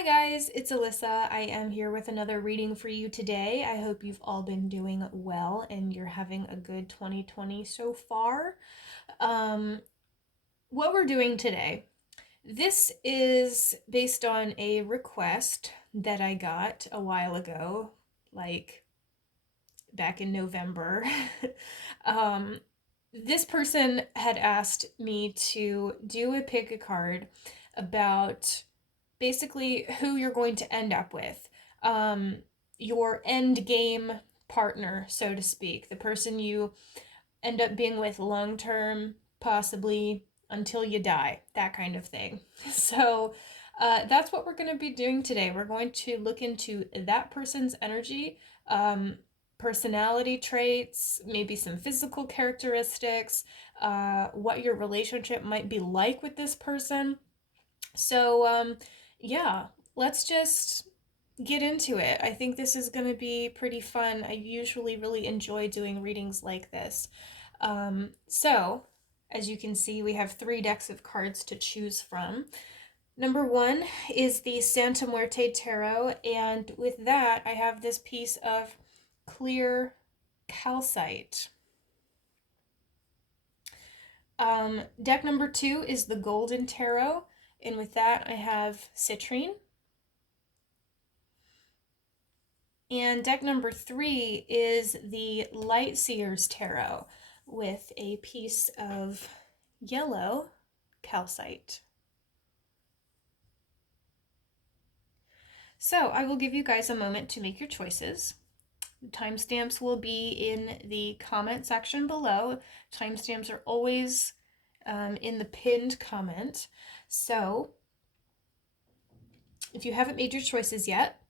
Hi guys, it's Alyssa. I am here with another reading for you today. I hope you've all been doing well and you're having a good 2020 so far. Um, what we're doing today, this is based on a request that I got a while ago, like back in November. um, this person had asked me to do a pick a card about basically who you're going to end up with. Um, your end game partner, so to speak, the person you end up being with long term, possibly until you die, that kind of thing. So that's what we're going to be doing today. We're going to look into that person's energy, personality traits, maybe some physical characteristics, what your relationship might be like with this person. So, yeah, let's just get into it. I think this is going to be pretty fun. I usually really enjoy doing readings like this. So, as you can see, we have 3 decks of cards to choose from. Number 1 is the Santa Muerte Tarot, and with that, I have this piece of clear calcite. Deck number 2 is the Golden Tarot, and with that, I have citrine. And deck number 3 is the Light Seer's Tarot with a piece of yellow calcite. So I will give you guys a moment to make your choices. Timestamps will be in the comment section below. Timestamps are always in the pinned comment. So if you haven't made your choices yet,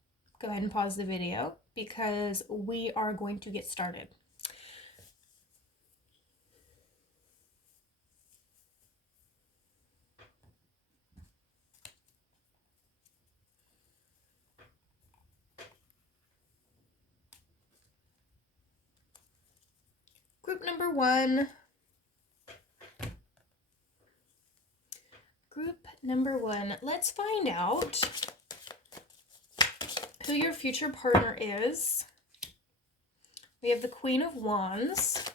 go ahead and pause the video because we are going to get started. Group number 1. Group number 1. Let's find out who your future partner is. We have the Queen of Wands.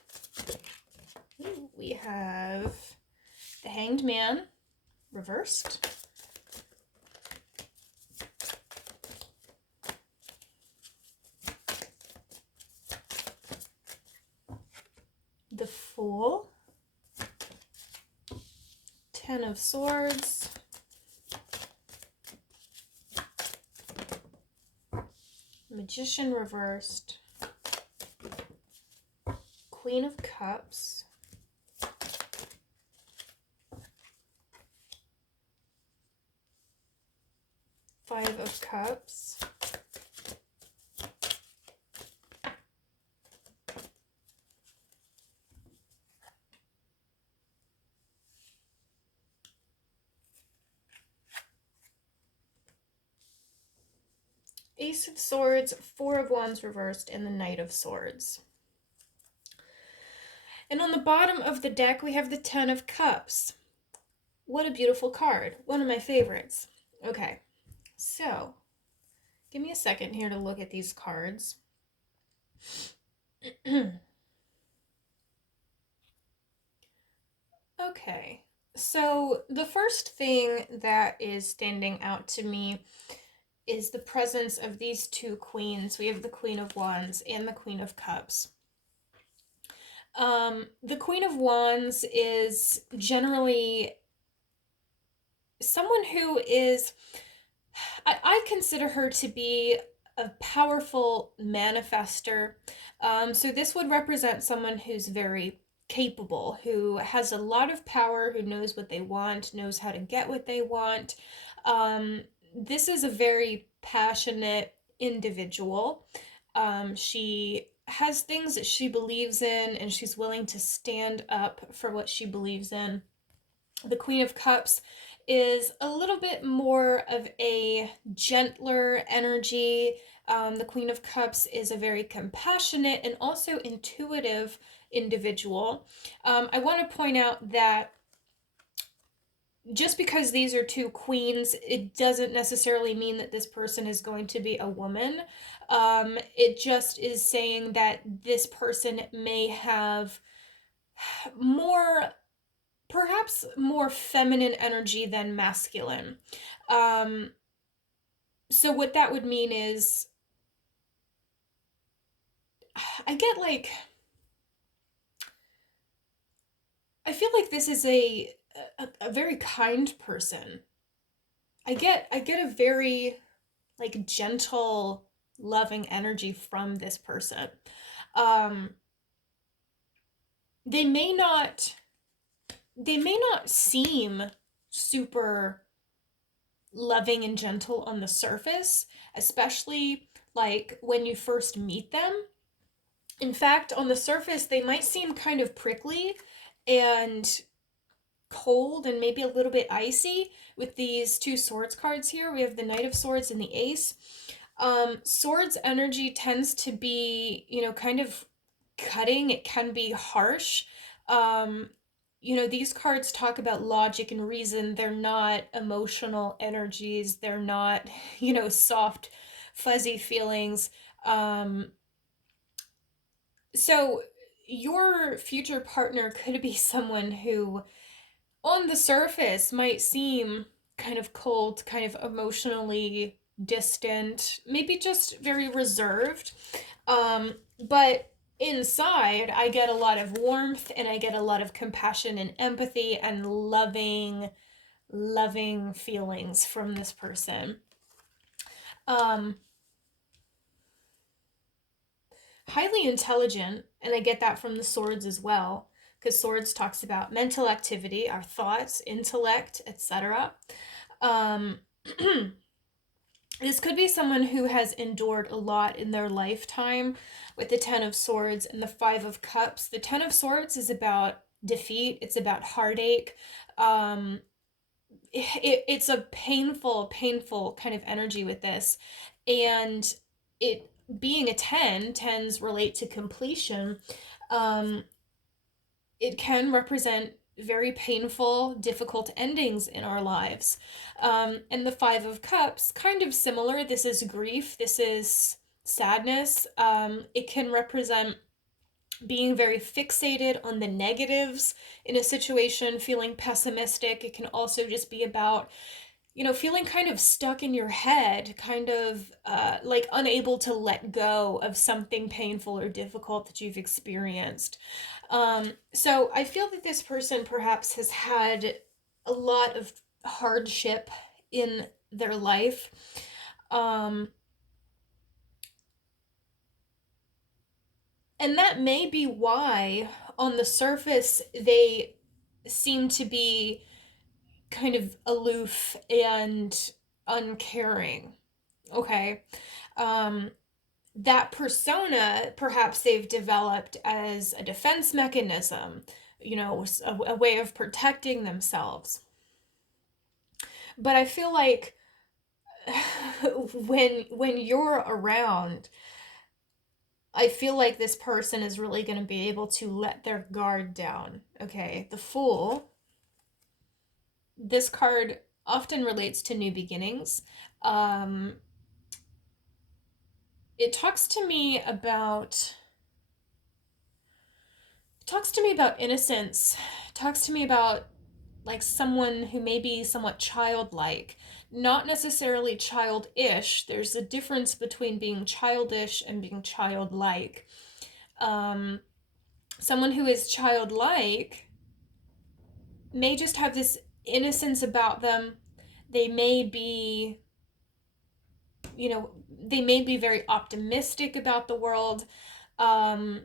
We have the Hanged Man reversed. The Fool. Ten of Swords. Magician reversed. Queen of Cups. Five of Cups. Ace of Swords, Four of Wands reversed, and the Knight of Swords. And on the bottom of the deck, we have the Ten of Cups. What a beautiful card. One of my favorites. Okay, so give me a second here to look at these cards. Okay, so the first thing that is standing out to me is the presence of these two queens. We have the Queen of Wands and the Queen of Cups. The Queen of Wands is generally someone who is, I consider her to be a powerful manifester. So this would represent someone who's very capable, who has a lot of power, who knows what they want, knows how to get what they want. This is a very passionate individual. She has things that she believes in, and she's willing to stand up for what she believes in. The Queen of Cups is a little bit more of a gentler energy. The Queen of Cups is a very compassionate and also intuitive individual. I want to point out that just because these are two queens, it doesn't necessarily mean that this person is going to be a woman. It just is saying that this person may have more, perhaps more feminine energy than masculine. Um, so what that would mean is, I get like, I feel like this is a very kind person. I get a very like gentle, loving energy from this person. Um, they may not they may not seem super loving and gentle on the surface, especially like when you first meet them. In fact, on the surface, they might seem kind of prickly and cold and maybe a little bit icy with these two swords cards here. We have the Knight of Swords and the Ace. Swords energy tends to be, kind of cutting. It can be harsh. Um, these cards talk about logic and reason. They're not emotional energies. They're not, soft, fuzzy feelings. Um, so your future partner could be someone who on the surface might seem kind of cold, kind of emotionally distant, maybe just very reserved. But inside, I get a lot of warmth and I get a lot of compassion and empathy and loving, loving feelings from this person. Um, Highly intelligent, and I get that from the swords as well, because swords talks about mental activity, our thoughts, intellect, etc. Um, this could be someone who has endured a lot in their lifetime with the Ten of Swords and the Five of Cups. The Ten of Swords is about defeat, it's about heartache. Um, it's a painful, painful kind of energy with this. And it being a 10, tens relate to completion. Um, it can represent very painful, difficult endings in our lives. And the Five of Cups, kind of similar. This is grief, this is sadness. It can represent being very fixated on the negatives in a situation, feeling pessimistic. It can also just be about feeling kind of stuck in your head, kind of like unable to let go of something painful or difficult that you've experienced. So I feel that this person perhaps has had a lot of hardship in their life. Um, and that may be why, on the surface, they seem to be kind of aloof and uncaring. Okay. Um, that persona, perhaps they've developed as a defense mechanism, a way of protecting themselves. But I feel like when you're around, I feel like this person is really going to be able to let their guard down. Okay, the Fool. This card often relates to new beginnings. Um, it talks to me about innocence. It talks to me about like someone who may be somewhat childlike, not necessarily childish. There's a difference between being childish and being childlike. Um, Someone who is childlike may just have this innocence about them. They may be, they may be very optimistic about the world. Um,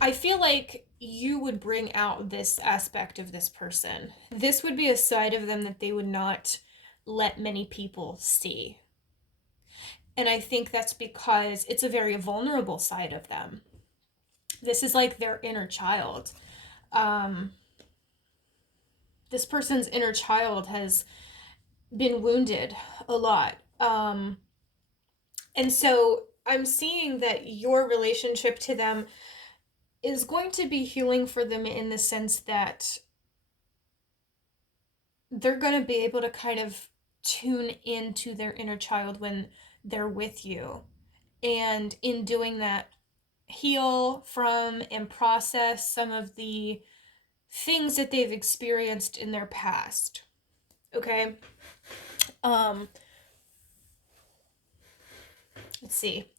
I feel like you would bring out this aspect of this person. This would be a side of them that they would not let many people see. And I think that's because it's a very vulnerable side of them. This is like their inner child. Um, this person's inner child has been wounded a lot. And so I'm seeing that your relationship to them is going to be healing for them in the sense that they're going to be able to kind of tune into their inner child when they're with you. And in doing that, heal from and process some of the things that they've experienced in their past. Okay? Um, let's see.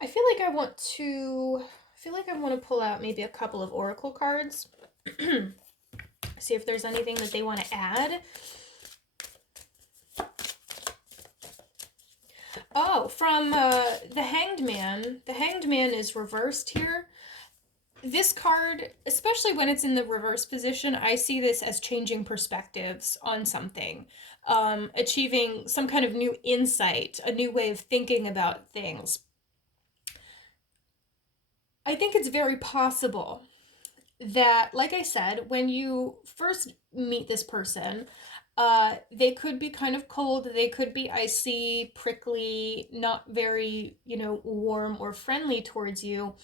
I feel like I want to pull out maybe a couple of oracle cards. See if there's anything that they want to add. Oh, from the Hanged Man. The Hanged Man is reversed here. This card, especially when it's in the reverse position, I see this as changing perspectives on something, achieving some kind of new insight, a new way of thinking about things. I think it's very possible that, like I said, when you first meet this person, they could be kind of cold, they could be icy, prickly, not very, warm or friendly towards you.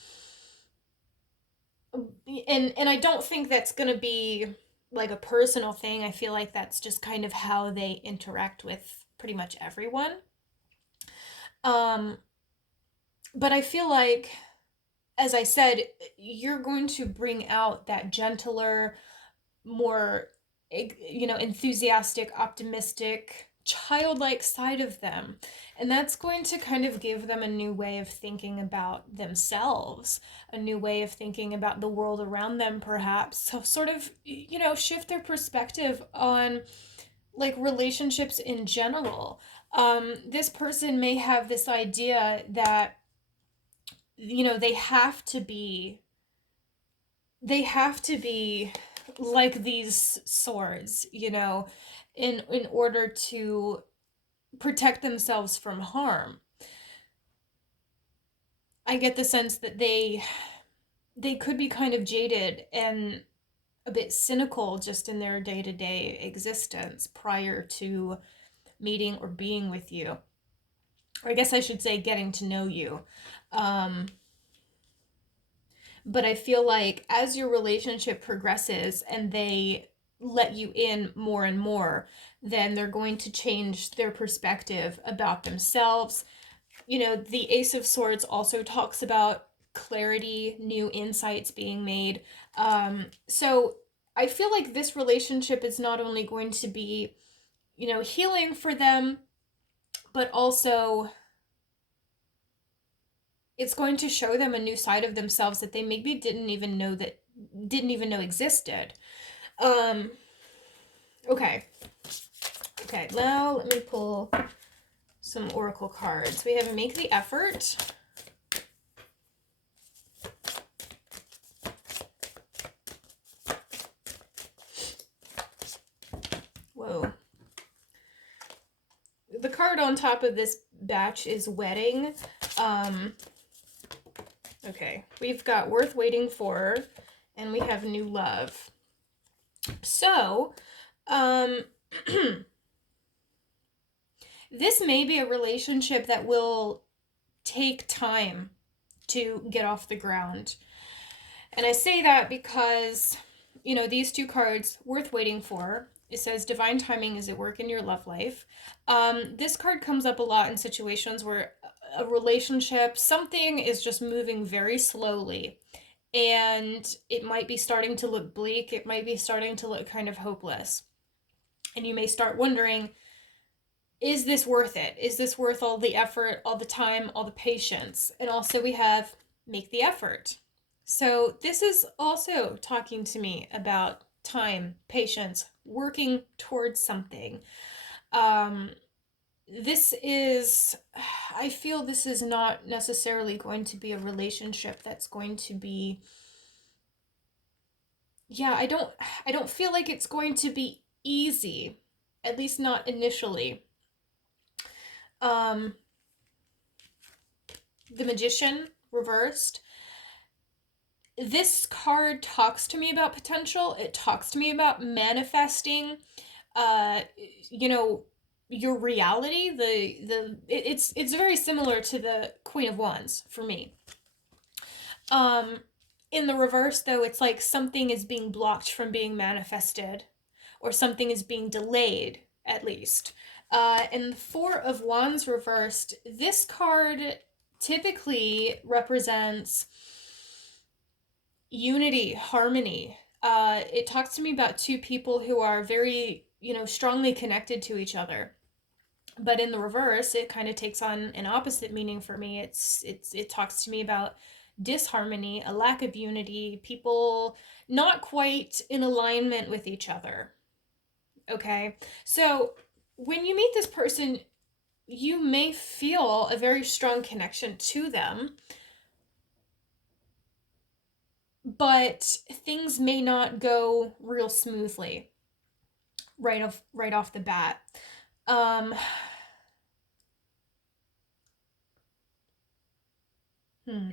And I don't think that's going to be like a personal thing. I feel like that's just kind of how they interact with pretty much everyone. Um, but I feel like, as I said, you're going to bring out that gentler, more, enthusiastic, optimistic, childlike side of them. And that's going to kind of give them a new way of thinking about themselves, a new way of thinking about the world around them, perhaps. So, sort of, shift their perspective on like relationships in general. This person may have this idea that, they have to be like these swords, in order to protect themselves from harm. I get the sense that they could be kind of jaded and a bit cynical just in their day-to-day existence prior to meeting or being with you. Or I guess I should say getting to know you. Um, But I feel like as your relationship progresses and they let you in more and more, then they're going to change their perspective about themselves. The Ace of Swords also talks about clarity, new insights being made. So I feel like this relationship is not only going to be, healing for them, but also it's going to show them a new side of themselves that they maybe didn't even know existed. Um okay. Okay, now let me pull some oracle cards. We have Make the Effort. Whoa. The card on top of this batch is Wedding. Okay, we've got Worth Waiting For, and we have New Love. So, this may be a relationship that will take time to get off the ground. And I say that because, these two cards, Worth Waiting For, it says divine timing is at work in your love life. This card comes up a lot in situations where a relationship, something is just moving very slowly. And it might be starting to look bleak. It might be starting to look kind of hopeless. And you may start wondering, is this worth it? Is this worth all the effort, all the time, all the patience? And also we have Make the Effort. So this is also talking to me about time, patience, working towards something. I feel this is not necessarily going to be a relationship that's going to be, yeah, I don't feel like it's going to be easy, at least not initially. Um, the Magician reversed. This card talks to me about potential. It talks to me about manifesting, uh, you know, your reality. It's very similar to the Queen of Wands for me. Um, in the reverse, though, it's like something is being blocked from being manifested, or something is being delayed, at least. And the Four of Wands reversed, this card typically represents unity, harmony. It talks to me about two people who are very, strongly connected to each other. But in the reverse, it kind of takes on an opposite meaning for me. It talks to me about disharmony, a lack of unity, people not quite in alignment with each other. Okay? So, when you meet this person, you may feel a very strong connection to them, but things may not go real smoothly right off the bat. Um hmm.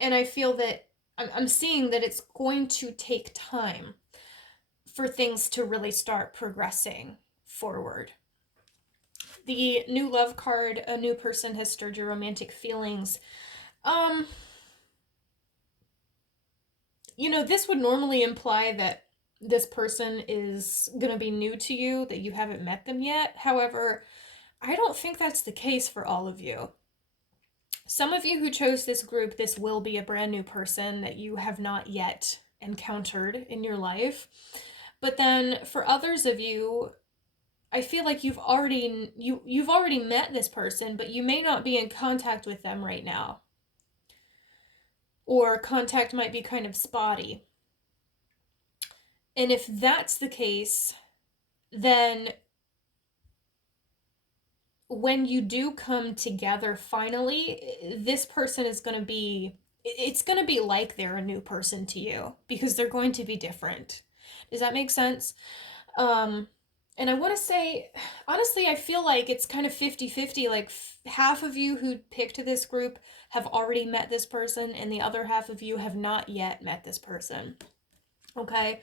And I feel that I'm seeing that it's going to take time for things to really start progressing forward. The new love card, a new person has stirred your romantic feelings. Um, this would normally imply that this person is going to be new to you, that you haven't met them yet. However, I don't think that's the case for all of you. Some of you who chose this group, this will be a brand new person that you have not yet encountered in your life. But then for others of you, I feel like you've already met this person, but you may not be in contact with them right now. Or contact might be kind of spotty. And if that's the case, then when you do come together finally, this person is going to be, it's going to be like they're a new person to you because they're going to be different. Does that make sense? Um, and I want to say, honestly, I feel like it's kind of 50-50. Like half of you who picked this group have already met this person, and the other half of you have not yet met this person. Okay.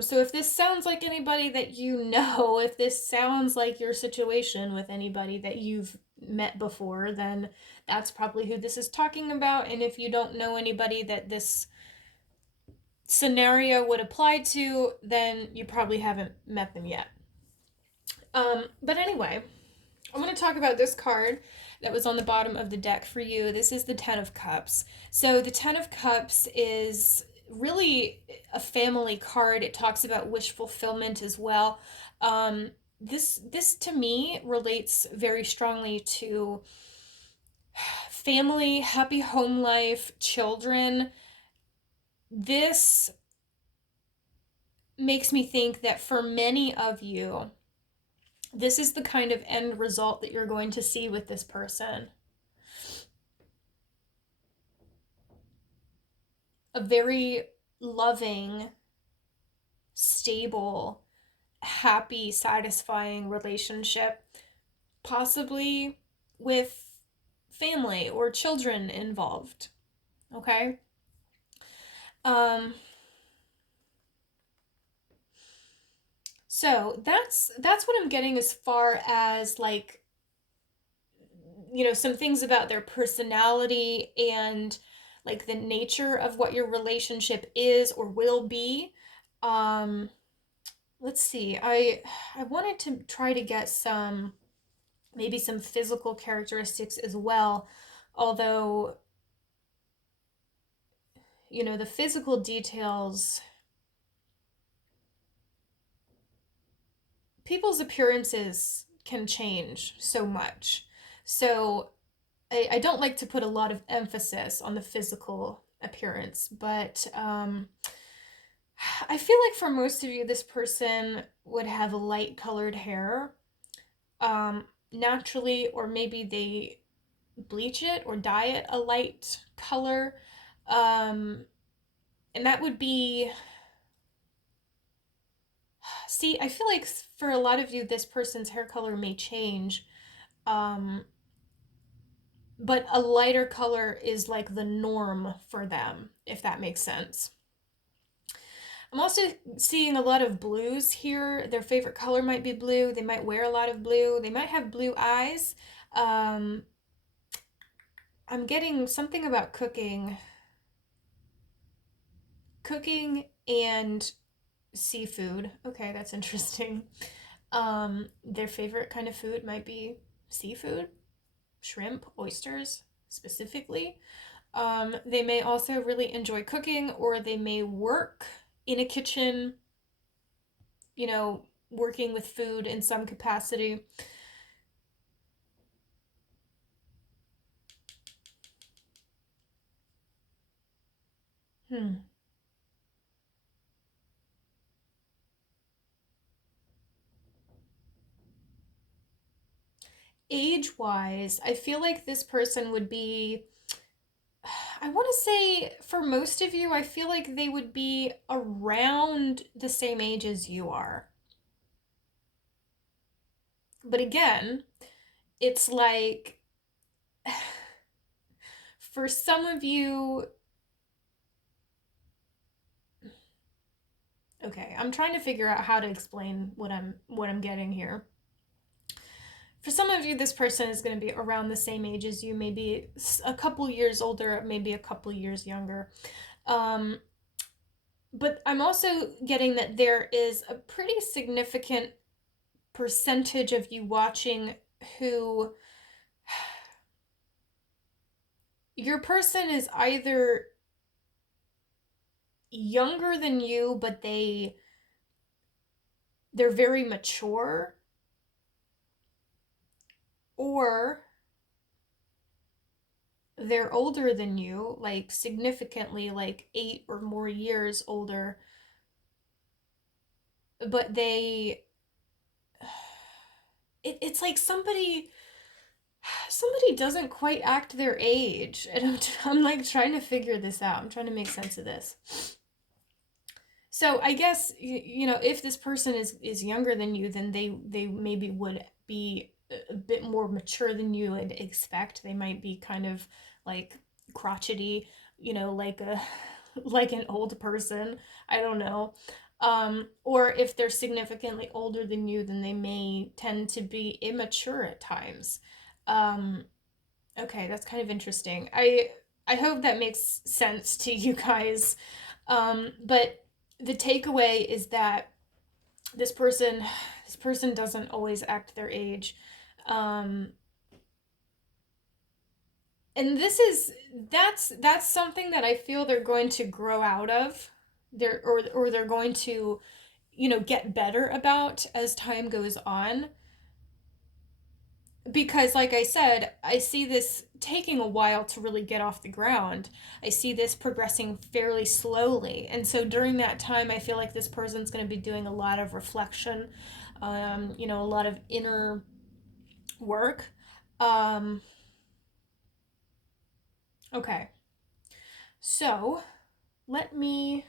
So if this sounds like anybody that you know, if this sounds like your situation with anybody that you've met before, then that's probably who this is talking about. And if you don't know anybody that this scenario would apply to, then you probably haven't met them yet. But anyway, I'm going to talk about this card that was on the bottom of the deck for you. This is the Ten of Cups. So the Ten of Cups is really a family card. It talks about wish fulfillment as well. This to me relates very strongly to family, happy home life, children. This makes me think that for many of you, this is the kind of end result that you're going to see with this person. A very loving, stable, happy, satisfying relationship, possibly with family or children involved. Okay? Um so that's what I'm getting as far as like some things about their personality and like the nature of what your relationship is or will be. Um let's see. I wanted to try to get maybe some physical characteristics as well, although the physical details, people's appearances can change so much. So I don't like to put a lot of emphasis on the physical appearance, but I feel like for most of you, this person would have light colored hair, naturally, or maybe they bleach it or dye it a light color. Um, and that would be, see, I feel like for a lot of you, this person's hair color may change. Um, but a lighter color is like the norm for them, if that makes sense. I'm also seeing a lot of blues here. Their favorite color might be blue. They might wear a lot of blue. They might have blue eyes. Um, I'm getting something about cooking and Seafood. Okay, that's interesting. Their favorite kind of food might be seafood, shrimp, oysters specifically. They may also really enjoy cooking, or they may work in a kitchen, working with food in some capacity. Hmm. Age wise, I feel like this person would be, I want to say for most of you, I feel like they would be around the same age as you are. But again, it's like for some of you, okay, I'm trying to figure out how to explain what I'm getting here. For some of you, this person is going to be around the same age as you, maybe a couple years older, maybe a couple years younger. Um, but I'm also getting that there is a pretty significant percentage of you watching who your person is either younger than you, but they're very mature, or they're older than you, like significantly, like 8 or more years older, but it's like somebody doesn't quite act their age, and I'm like trying to figure this out. I'm trying to make sense of this. So I guess if this person is younger than you, then they maybe would be a bit more mature than you would expect. They might be kind of like crotchety, like a like an old person. I don't know. Or if they're significantly older than you, then they may tend to be immature at times. Um, okay, that's kind of interesting. I hope that makes sense to you guys. But the takeaway is that this person this person doesn't always act their age. Um, and that's something that I feel they're going to grow out of. Or they're going to, get better about as time goes on, because like I said, I see this taking a while to really get off the ground. I see this progressing fairly slowly, and so during that time I feel like this person's going to be doing a lot of reflection, a lot of inner work. um, okay, so let me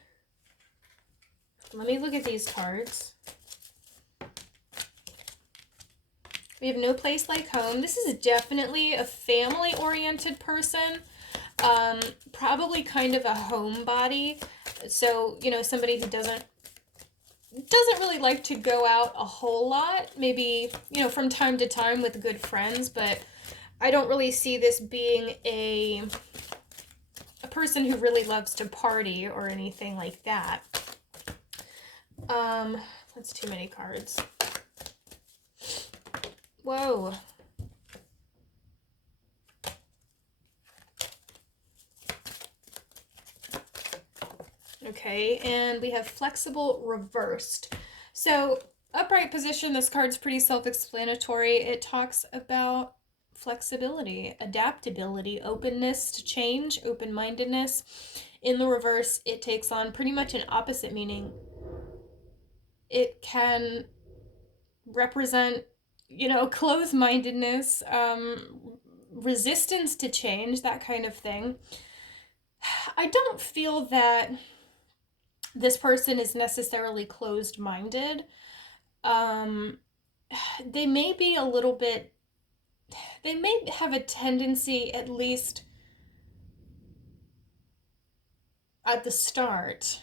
look at these cards. We have no place like home. This is definitely a family oriented person. Probably kind of a homebody. So, somebody who doesn't really like to go out a whole lot. Maybe, from time to time with good friends, but I don't really see this being a person who really loves to party or anything like that. Um, that's too many cards. Whoa. Okay, and we have flexible reversed. So, upright position, this card's pretty self-explanatory. It talks about flexibility, adaptability, openness to change, open-mindedness. In the reverse, it takes on pretty much an opposite meaning. It can represent, closed-mindedness, resistance to change, that kind of thing. I don't feel that this person is necessarily closed minded. Um, they may be a little bit, they may have a tendency, at least at the start,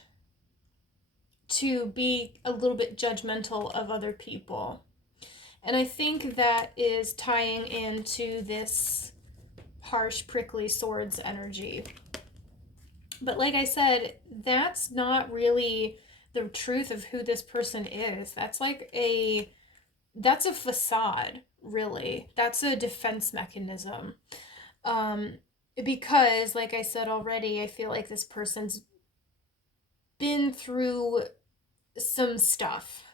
to be a little bit judgmental of other people. And I think that is tying into this harsh, prickly swords energy. But like I said, that's not really the truth of who this person is. That's a facade, really. That's a defense mechanism. Um, because, like I said already, I feel like this person's been through some stuff.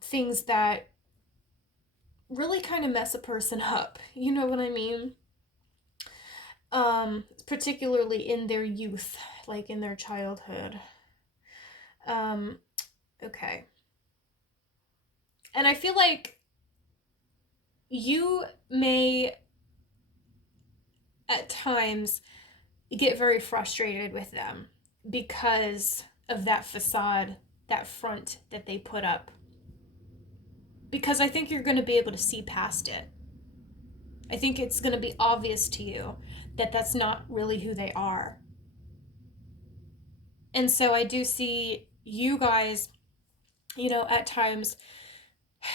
Things that really kind of mess a person up. You know what I mean? Particularly in their youth, like in their childhood. Um, okay. And I feel like you may at times get very frustrated with them because of that facade, that front that they put up. Because I think you're going to be able to see past it. I think it's going to be obvious to you that that's not really who they are. And so I do see you guys, at times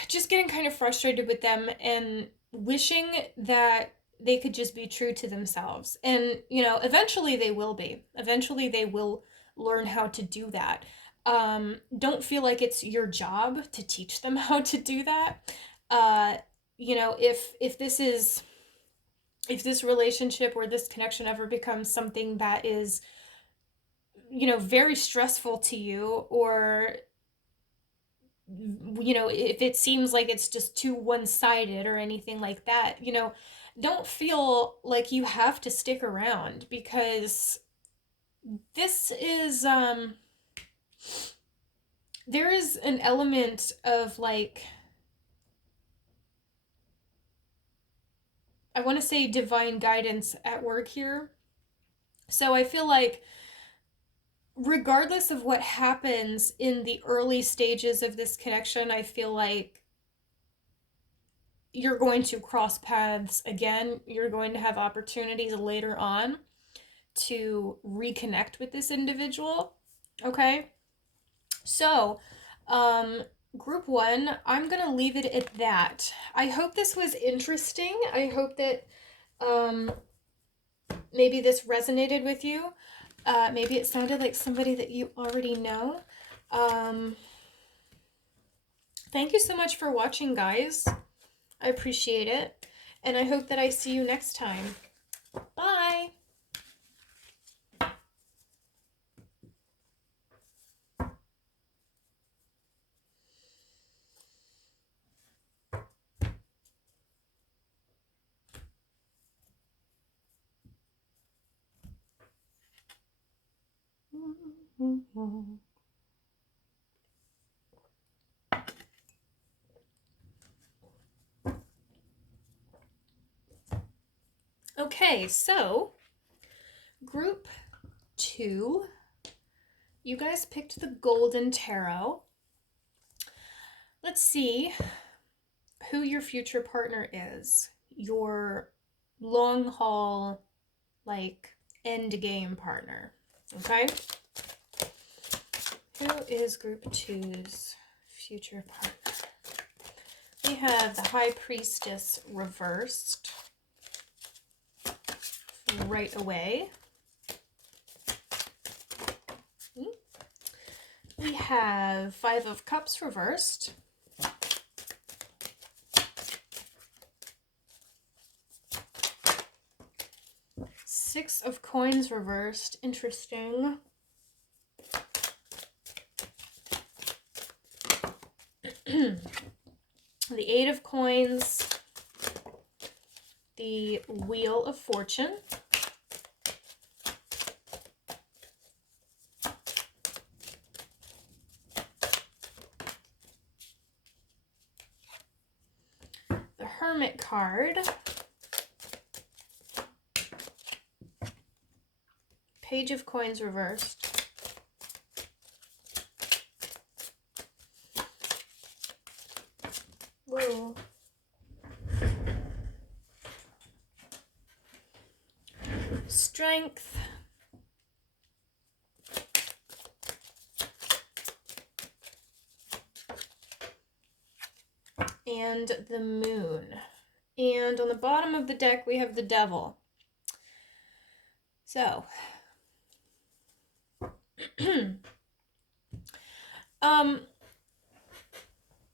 just getting kind of frustrated with them and wishing that they could just be true to themselves. And, eventually they will be. Eventually they will learn how to do that. Don't feel like it's your job to teach them how to do that. If this relationship or this connection ever becomes something that is, very stressful to you, or if it seems like it's just too one-sided or anything like that, don't feel like you have to stick around, because this is there is an element of, like, I want to say divine guidance at work here. So I feel like regardless of what happens in the early stages of this connection, I feel like you're going to cross paths again. You're going to have opportunities later on to reconnect with this individual. Okay? So, group one, I'm going to leave it at that. I hope this was interesting. I hope that maybe this resonated with you. Maybe it sounded like somebody that you already know. Thank you so much for watching, guys. I appreciate it. And I hope that I see you next time. Bye! Okay, so group two, you guys picked the Golden Tarot. Let's see who your future partner is. Your long haul, like, end game partner. Okay? Who is group two's future partner? We have the High Priestess reversed right away. We have Five of Cups reversed. Six of Coins reversed. Interesting. The Eight of Coins. The Wheel of Fortune. The Hermit card. Page of Coins reversed. Whoa. Strength. And the Moon. And on the bottom of the deck, we have the Devil. So, um,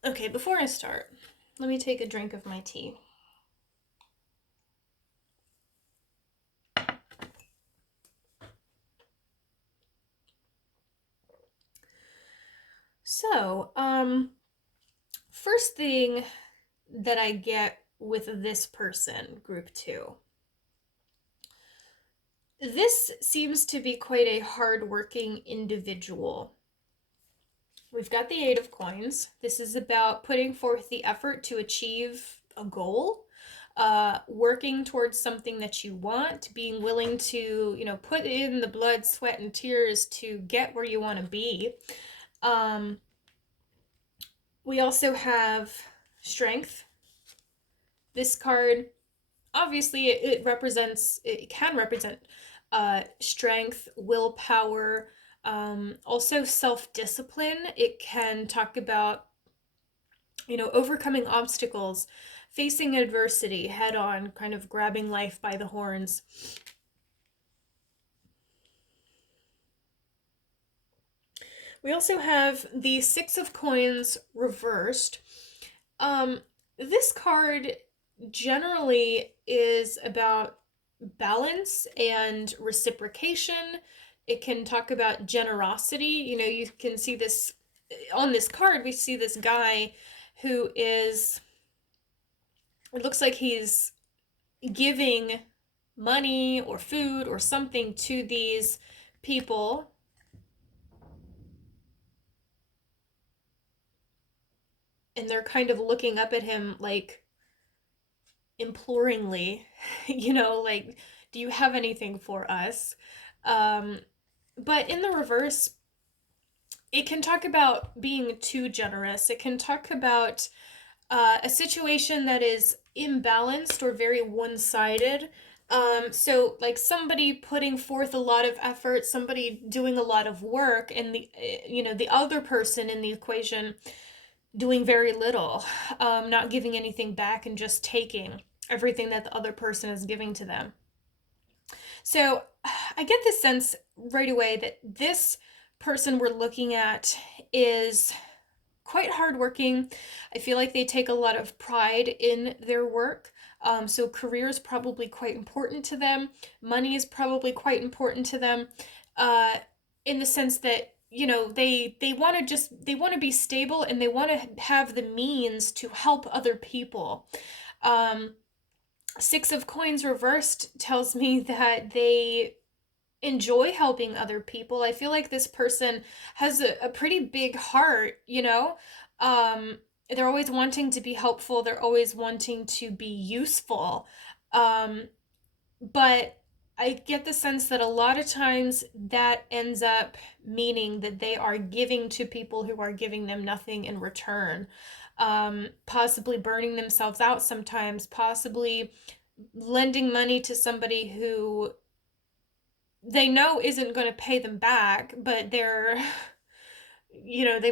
okay, before I start, let me take a drink of my tea. So, first thing that I get with this person, group two. This seems to be quite a hardworking individual. We've got the Eight of Coins. This is about putting forth the effort to achieve a goal, working towards something that you want, being willing to, put in the blood, sweat, and tears to get where you want to be. We also have Strength. This card, obviously, it can represent strength, willpower, also self-discipline. It can talk about, overcoming obstacles, facing adversity head on, kind of grabbing life by the horns. We also have the Six of Coins reversed. This card generally is about balance and reciprocation. It can talk about generosity. You can see this on this card. We see this guy who is, it looks like he's giving money or food or something to these people. And they're kind of looking up at him like imploringly, like, do you have anything for us? But in the reverse, it can talk about being too generous. It can talk about a situation that is imbalanced or very one-sided. So like somebody putting forth a lot of effort, somebody doing a lot of work, and the other person in the equation doing very little, not giving anything back and just taking everything that the other person is giving to them. So I get the sense right away that this person we're looking at is quite hardworking. I feel like they take a lot of pride in their work. So career is probably quite important to them. Money is probably quite important to them, in the sense that they want to be stable, and they want to have the means to help other people. Six of Coins reversed tells me that they enjoy helping other people. I feel like this person has a pretty big heart, they're always wanting to be helpful, they're always wanting to be useful. But I get the sense that a lot of times that ends up meaning that they are giving to people who are giving them nothing in return. Possibly burning themselves out sometimes, possibly lending money to somebody who they know isn't going to pay them back, but they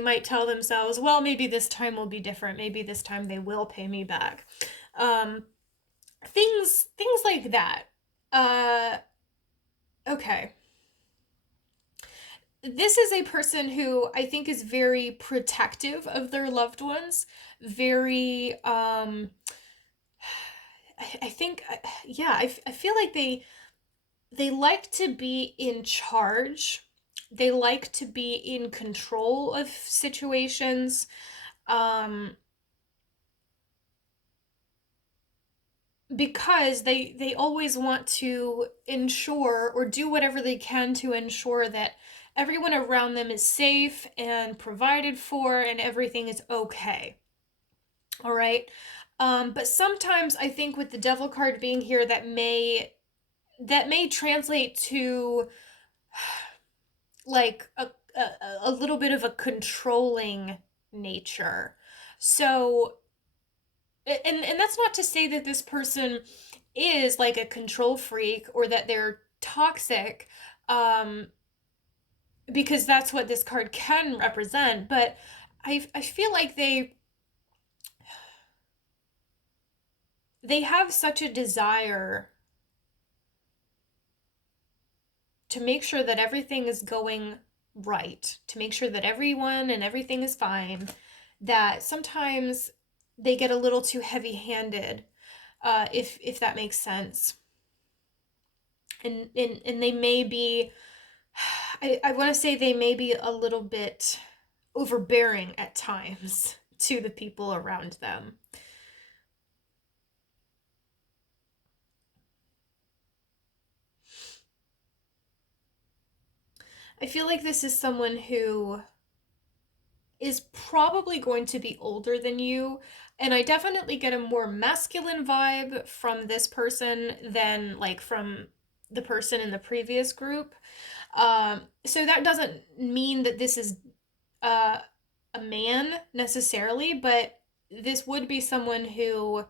might tell themselves, well, maybe this time will be different. Maybe this time they will pay me back. Um, things like that. Uh, okay. This is a person who I think is very protective of their loved ones, very, I think, yeah, I feel like they like to be in charge. They like to be in control of situations. Um, because they always want to ensure or do whatever they can to ensure that everyone around them is safe and provided for and everything is okay. All right. But sometimes I think with the devil card being here, that may translate to like a little bit of a controlling nature. So, and that's not to say that this person is like a control freak or that they're toxic, um because that's what this card can represent, but I feel like they have such a desire to make sure that everything is going right, to make sure that everyone and everything is fine, that sometimes they get a little too heavy-handed, if that makes sense. And they may be, I want to say they may be a little bit overbearing at times to the people around them. I feel like this is someone who is probably going to be older than you, and I definitely get a more masculine vibe from this person than like from the person in the previous group. So that doesn't mean that this is uh, a man necessarily, but this would be someone who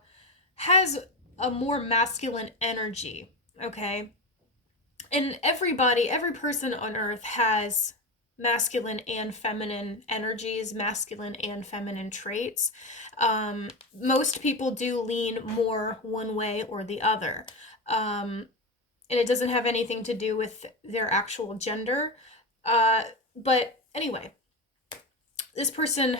has a more masculine energy, okay? And every person on earth has masculine and feminine energies, masculine and feminine traits. Most people do lean more one way or the other. And it doesn't have anything to do with their actual gender. But anyway, this person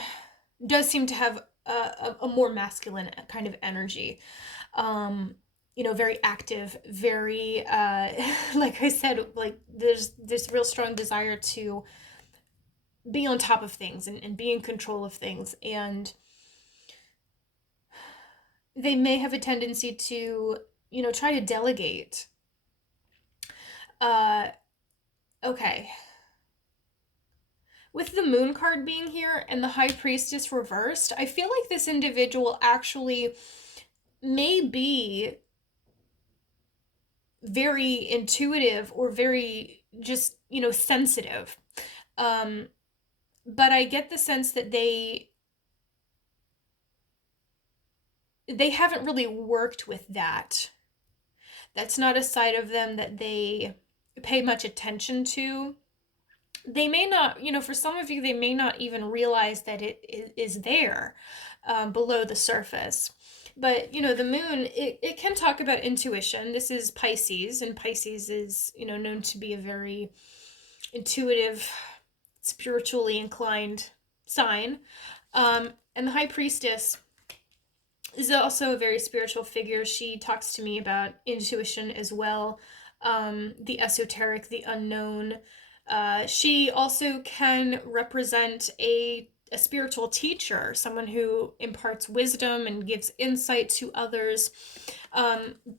does seem to have a more masculine kind of energy. Um, very active, very like I said, like there's this real strong desire to be on top of things and be in control of things, and they may have a tendency to try to delegate. uh okay, with the moon card being here and the high priestess reversed, I feel like this individual actually may be very intuitive or very just sensitive. um but I get the sense that they haven't really worked with that. That's not a side of them that they pay much attention to. They may not, for some of you, they may not even realize that it is there, below the surface. But, the moon, it can talk about intuition. This is Pisces, and Pisces is, known to be a very intuitive, spiritually inclined sign. And the High Priestess is also a very spiritual figure. She talks to me about intuition as well, the esoteric, the unknown. She also can represent a spiritual teacher, someone who imparts wisdom and gives insight to others.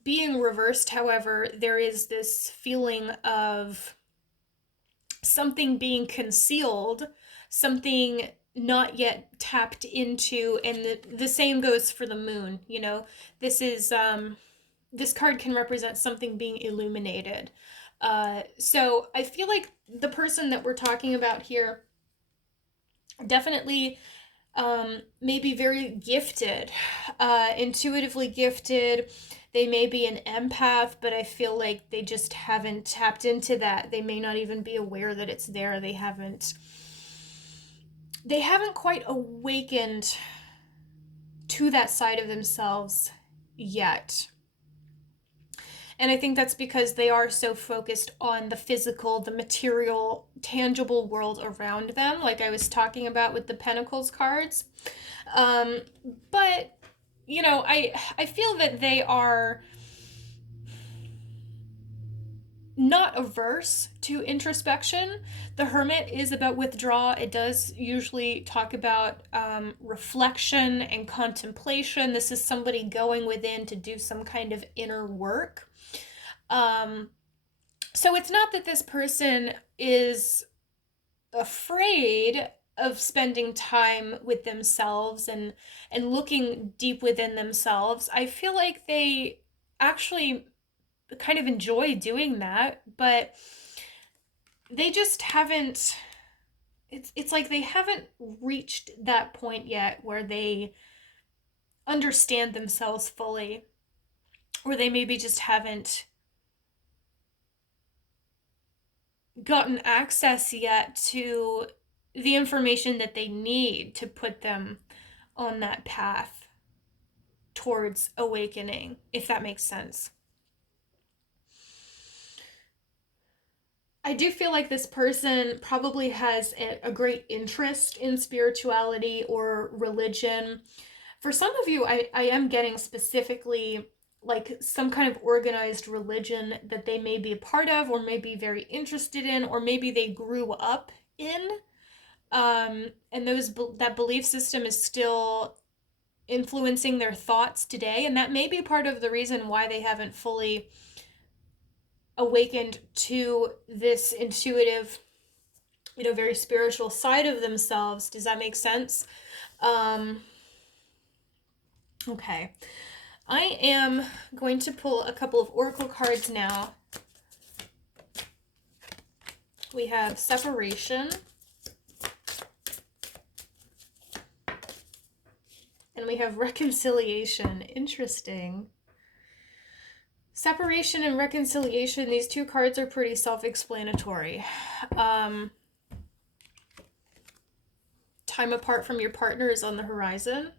Being reversed, however, there is this feeling of something being concealed, something not yet tapped into, and the same goes for the moon. This is this card can represent something being illuminated. So I feel like the person that we're talking about here definitely may be very gifted, intuitively gifted. They may be an empath, but I feel like they just haven't tapped into that. They may not even be aware that it's there. They haven't quite awakened to that side of themselves yet. And I think that's because they are so focused on the physical, the material, tangible world around them, like I was talking about with the Pentacles cards. Um, but I feel that they are not averse to introspection. The Hermit is about withdrawal. It does usually talk about reflection and contemplation. This is somebody going within to do some kind of inner work. So it's not that this person is afraid of spending time with themselves and looking deep within themselves. I feel like they actually kind of enjoy doing that, but they just haven't, it's like they haven't reached that point yet where they understand themselves fully, or they maybe just haven't gotten access yet to the information that they need to put them on that path towards awakening, if that makes sense. I do feel like this person probably has a great interest in spirituality or religion. For some of you, I am getting specifically like some kind of organized religion that they may be a part of or may be very interested in, or maybe they grew up in. And that belief system is still influencing their thoughts today, and that may be part of the reason why they haven't fully awakened to this intuitive, very spiritual side of themselves. Does that make sense? Um, okay. I am going to pull a couple of oracle cards now. We have separation. And we have reconciliation. Interesting. Separation and reconciliation, these two cards are pretty self-explanatory. Time apart from your partner is on the horizon.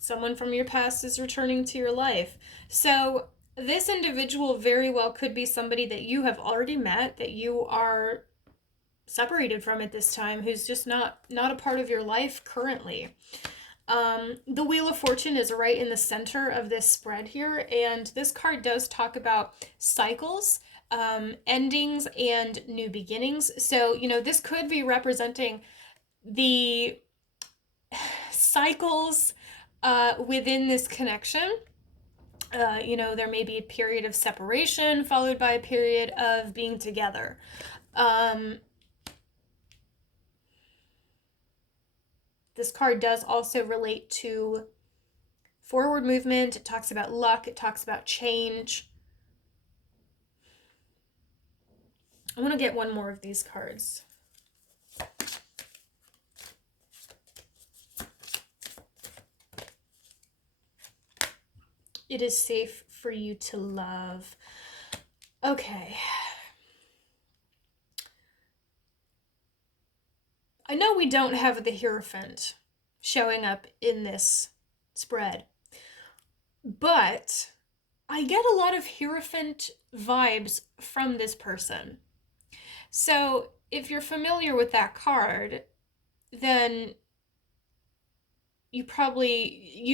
Someone from your past is returning to your life. So this individual very well could be somebody that you have already met, that you are separated from at this time, who's just not a part of your life currently. The Wheel of Fortune is right in the center of this spread here, and this card does talk about cycles, endings, and new beginnings. So, this could be representing the cycles within this connection. There may be a period of separation followed by a period of being together. This card does also relate to forward movement. It talks about luck. It talks about change. I want to get one more of these cards. It is safe for you to love. Okay. I know we don't have the Hierophant showing up in this spread, but I get a lot of Hierophant vibes from this person. So if you're familiar with that card, then you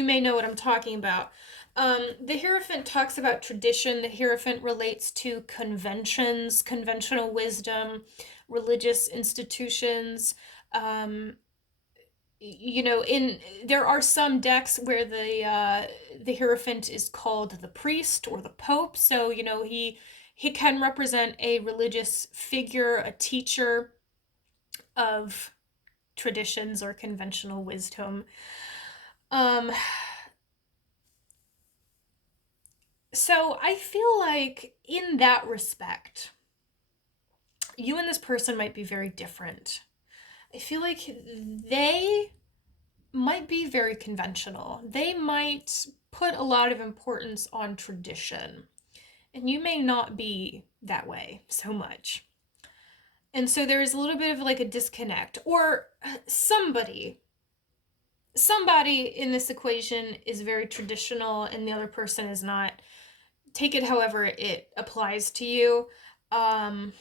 may know what I'm talking about. The Hierophant talks about tradition. The Hierophant relates to conventions, conventional wisdom, religious institutions. There are some decks where the Hierophant is called the priest or the pope. So he can represent a religious figure, a teacher of traditions or conventional wisdom. So I feel like in that respect, you and this person might be very different. I feel like they might be very conventional. They might put a lot of importance on tradition, and you may not be that way so much. And so there's a little bit of like a disconnect, or somebody in this equation is very traditional and the other person is not. Take it however it applies to you. And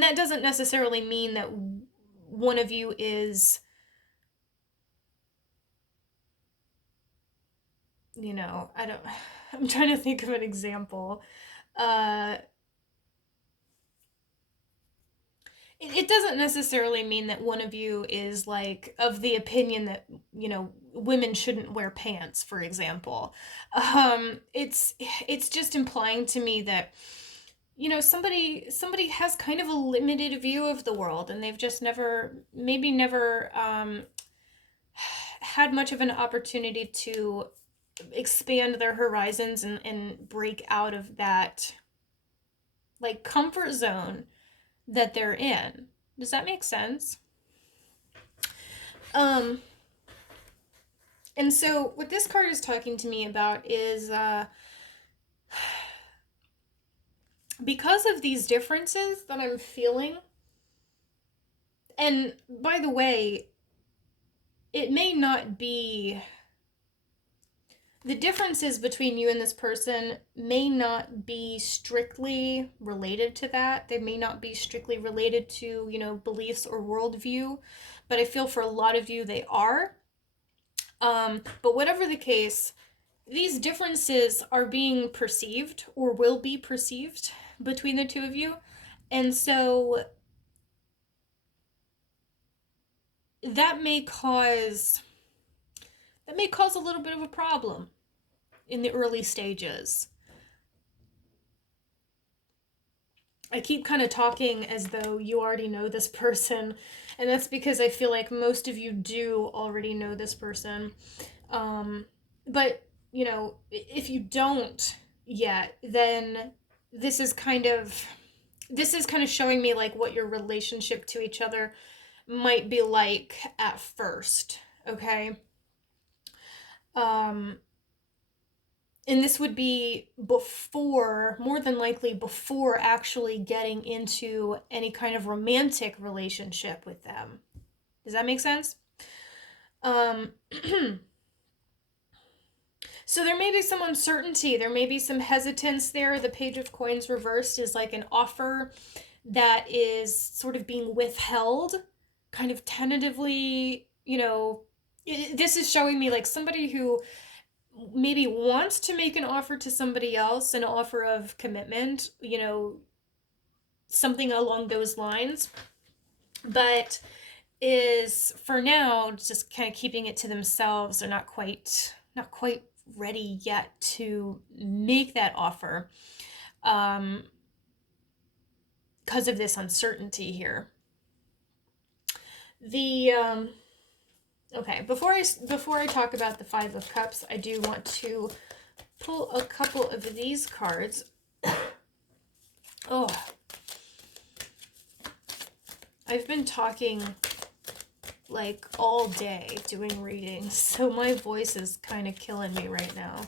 that doesn't necessarily mean that one of you is, I'm trying to think of an example. It doesn't necessarily mean that one of you is like of the opinion that, women shouldn't wear pants, for example. It's just implying to me that, somebody has kind of a limited view of the world, and they've just never had much of an opportunity to expand their horizons and break out of that like comfort zone that they're in. Does that make sense? And so what this card is talking to me about is because of these differences that I'm feeling, and by the way, it may not be the differences between you and this person may not be strictly related to that. They may not be strictly related to, beliefs or worldview, but I feel for a lot of you they are. But whatever the case, these differences are being perceived or will be perceived between the two of you. And so that may cause a little bit of a problem in the early stages. I keep kind of talking as though you already know this person, and that's because I feel like most of you do already know this person. But, if you don't yet, then this is kind of showing me like what your relationship to each other might be like at first, okay? Um and this would be before, more than likely before actually getting into any kind of romantic relationship with them. Does that make sense? Um, so there may be some uncertainty, there may be some hesitance there. The Page of Coins reversed is like an offer that is sort of being withheld, kind of tentatively, this is showing me like somebody who maybe wants to make an offer to somebody else, an offer of commitment, something along those lines, but is for now just kind of keeping it to themselves. They're not quite ready yet to make that offer because of this uncertainty here. The okay, before I talk about the Five of Cups, I do want to pull a couple of these cards. Oh, I've been talking like all day doing readings, so my voice is kind of killing me right now.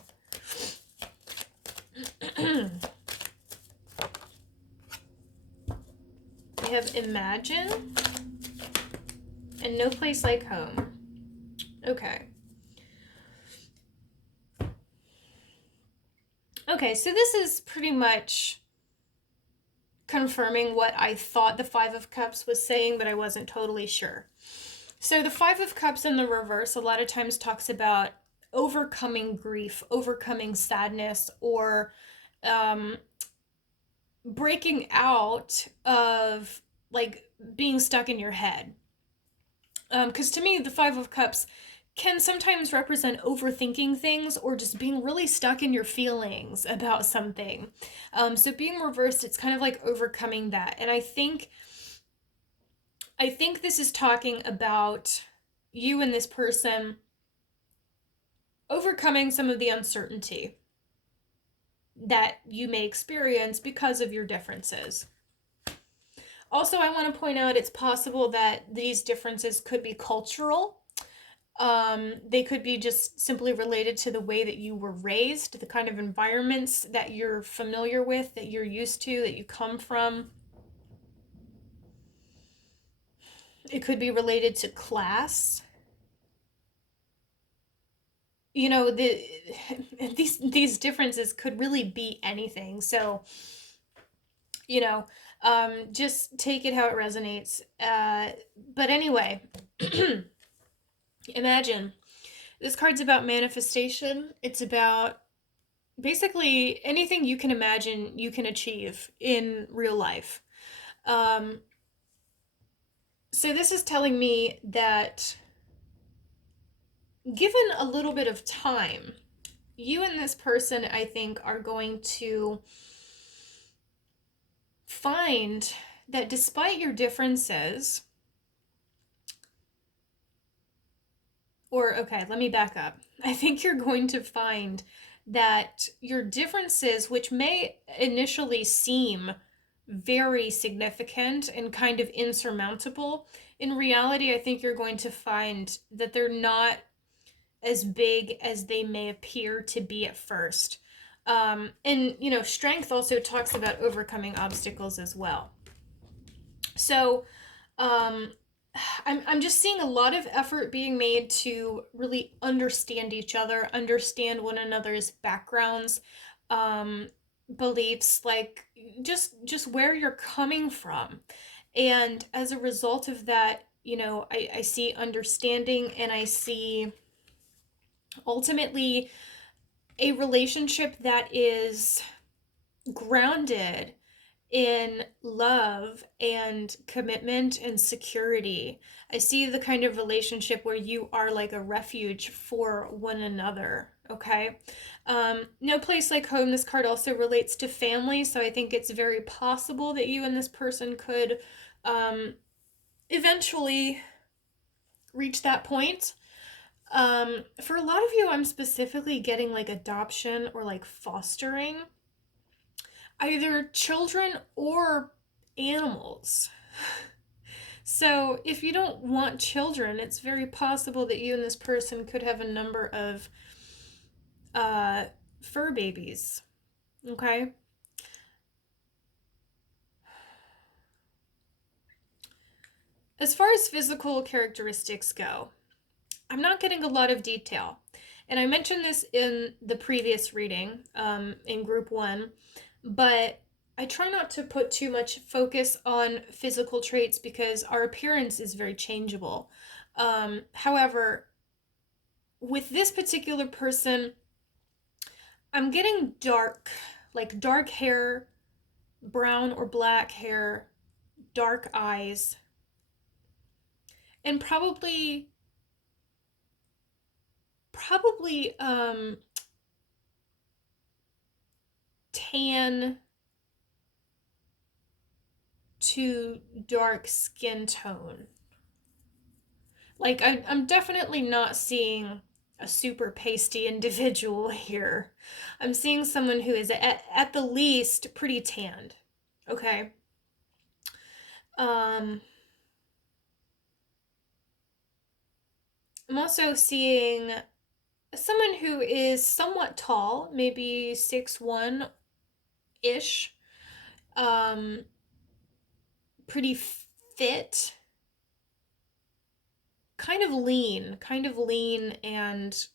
We have Imagine and No Place Like Home. Okay. Okay, so this is pretty much confirming what I thought the Five of Cups was saying, but I wasn't totally sure. So the Five of Cups in the reverse a lot of times talks about overcoming grief, overcoming sadness, or breaking out of like being stuck in your head. Because to me, the Five of Cups can sometimes represent overthinking things or just being really stuck in your feelings about something. So being reversed, it's kind of like overcoming that. And I think this is talking about you and this person overcoming some of the uncertainty that you may experience because of your differences. Also, I want to point out it's possible that these differences could be cultural. They could be just simply related to the way that you were raised, the kind of environments that you're familiar with, that you're used to, that you come from. It could be related to class. These differences could really be anything. So, just take it how it resonates. But anyway, Imagine. This card's about manifestation. It's about basically anything you can imagine you can achieve in real life. Um, so this is telling me that given a little bit of time, you and this person, I think, are going to find that despite your differences, or okay, let me back up. I think you're going to find that your differences, which may initially seem very significant and kind of insurmountable, in reality, I think you're going to find that they're not as big as they may appear to be at first. And, strength also talks about overcoming obstacles as well. So, I'm just seeing a lot of effort being made to really understand each other, understand one another's backgrounds, um, beliefs, like just where you're coming from. And as a result of that, I see understanding, and I see ultimately a relationship that is grounded in love and commitment and security. I see the kind of relationship where you are like a refuge for one another. Okay. No place like home. This card also relates to family. So I think it's very possible that you and this person could eventually reach that point. For a lot of you, I'm specifically getting like adoption or like fostering either children or animals. So, if you don't want children, it's very possible that you and this person could have a number of uh, fur babies. Okay? As far as physical characteristics go, I'm not getting a lot of detail. And I mentioned this in the previous reading, in group one, but I try not to put too much focus on physical traits because our appearance is very changeable. However, with this particular person, I'm getting dark, like dark hair, brown or black hair, dark eyes, and probably tan to dark skin tone. Like, I'm definitely not seeing a super pasty individual here. I'm seeing someone who is at the least pretty tanned. Okay. Um, I'm also seeing someone who is somewhat tall, maybe 6'1" ish. Um, pretty fit, kind of lean, and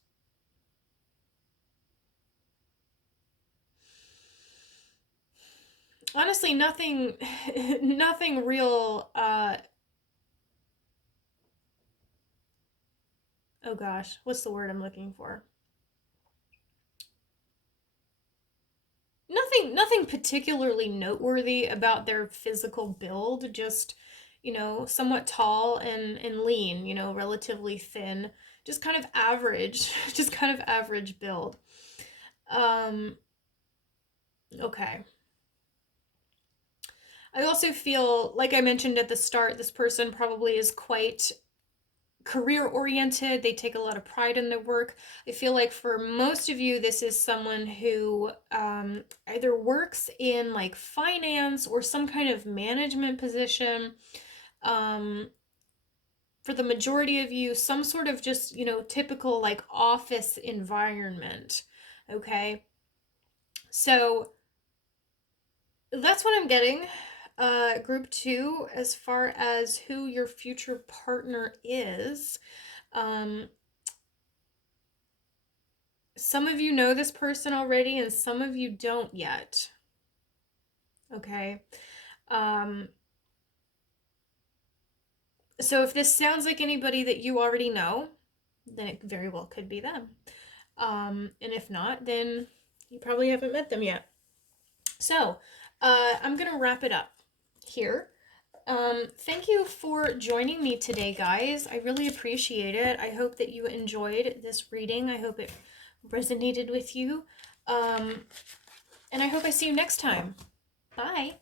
honestly, nothing, nothing real. Oh gosh, what's the word I'm looking for? Nothing particularly noteworthy about their physical build, just, somewhat tall and lean, relatively thin, just kind of average, just kind of average build. Um, okay. I also feel, like I mentioned at the start, this person probably is quite career oriented. They take a lot of pride in their work. I feel like for most of you, this is someone who either works in like finance or some kind of management position. Um, for the majority of you, some sort of just, typical like office environment. Okay. So that's what I'm getting. Group two, as far as who your future partner is. Um, some of you know this person already, and some of you don't yet. Okay. Um, so if this sounds like anybody that you already know, then it very well could be them. And if not, then you probably haven't met them yet. So, I'm going to wrap it up here. Thank you for joining me today, guys. I really appreciate it. I hope that you enjoyed this reading. I hope it resonated with you. And I hope I see you next time. Bye.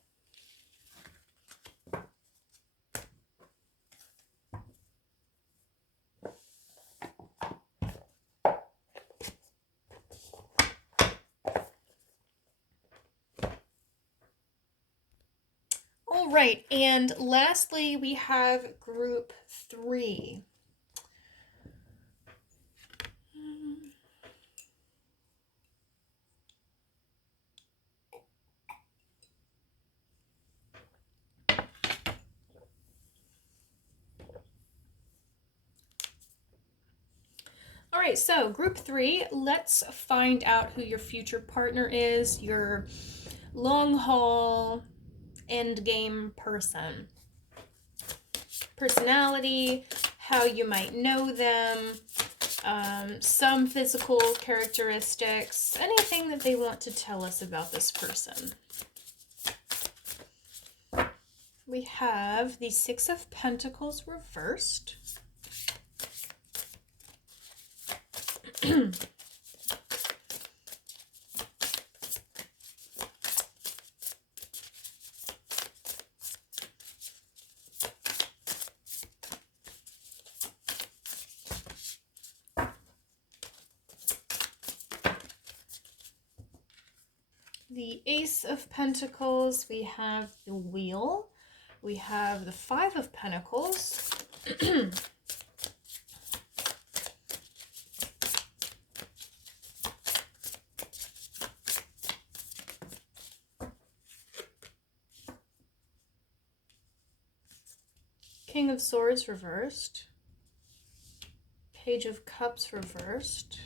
All right, and lastly, we have group three. right, so group 3, let's find out who your future partner is, your long haul end game person. Personality, how you might know them, some physical characteristics, anything that they want to tell us about this person. We have the Six of Pentacles reversed. The Ace of Pentacles, we have the Wheel, we have the Five of Pentacles, King of Swords reversed, Page of Cups reversed,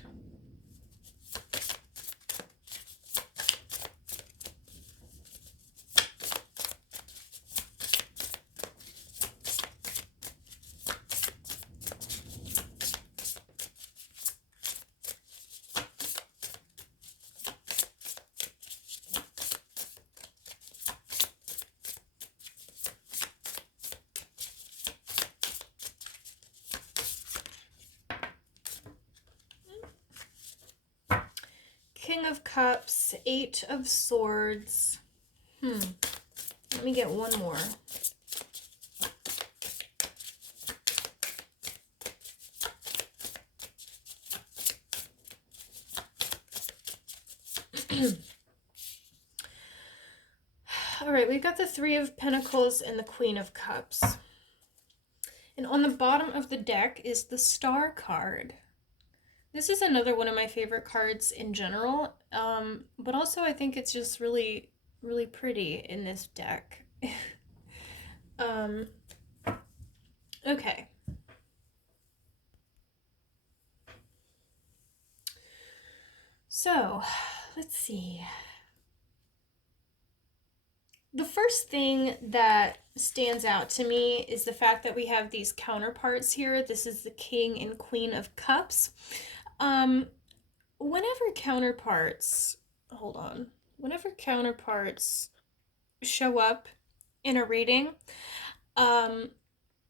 King of Cups, Eight of Swords. Let me get one more. All right, we've got the Three of Pentacles and the Queen of Cups. And on the bottom of the deck is the Star card. This is another one of my favorite cards in general, but also I think it's just really, really pretty in this deck. Okay. So, let's see. The first thing that stands out to me is the fact that we have these counterparts here. This is the King and Queen of Cups. Whenever counterparts show up in a reading,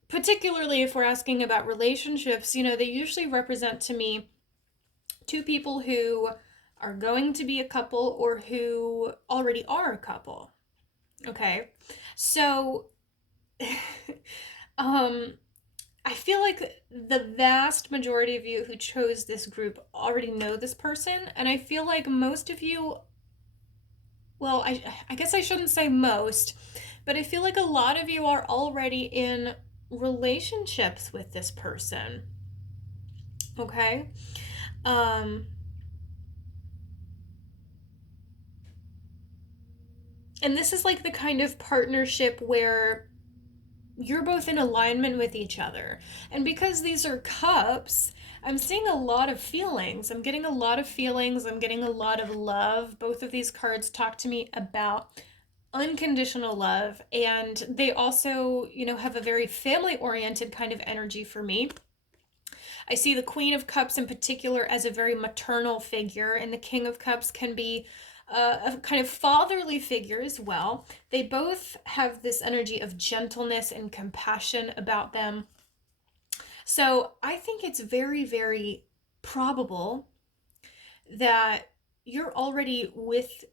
particularly if we're asking about relationships, they usually represent to me two people who are going to be a couple or who already are a couple. Okay, so I feel like the vast majority of you who chose this group already know this person, and I feel like most of you, well, I guess I shouldn't say most, but I feel like a lot of you are already in relationships with this person. Okay? And this is like the kind of partnership where you're both in alignment with each other. And because these are cups, I'm seeing a lot of feelings. I'm getting a lot of feelings. I'm getting a lot of love. Both of these cards talk to me about unconditional love. And they also, have a very family-oriented kind of energy for me. I see the Queen of Cups in particular as a very maternal figure, and the King of Cups can be a kind of fatherly figure as well. They both have this energy of gentleness and compassion about them. So I think it's very, very probable that you're already with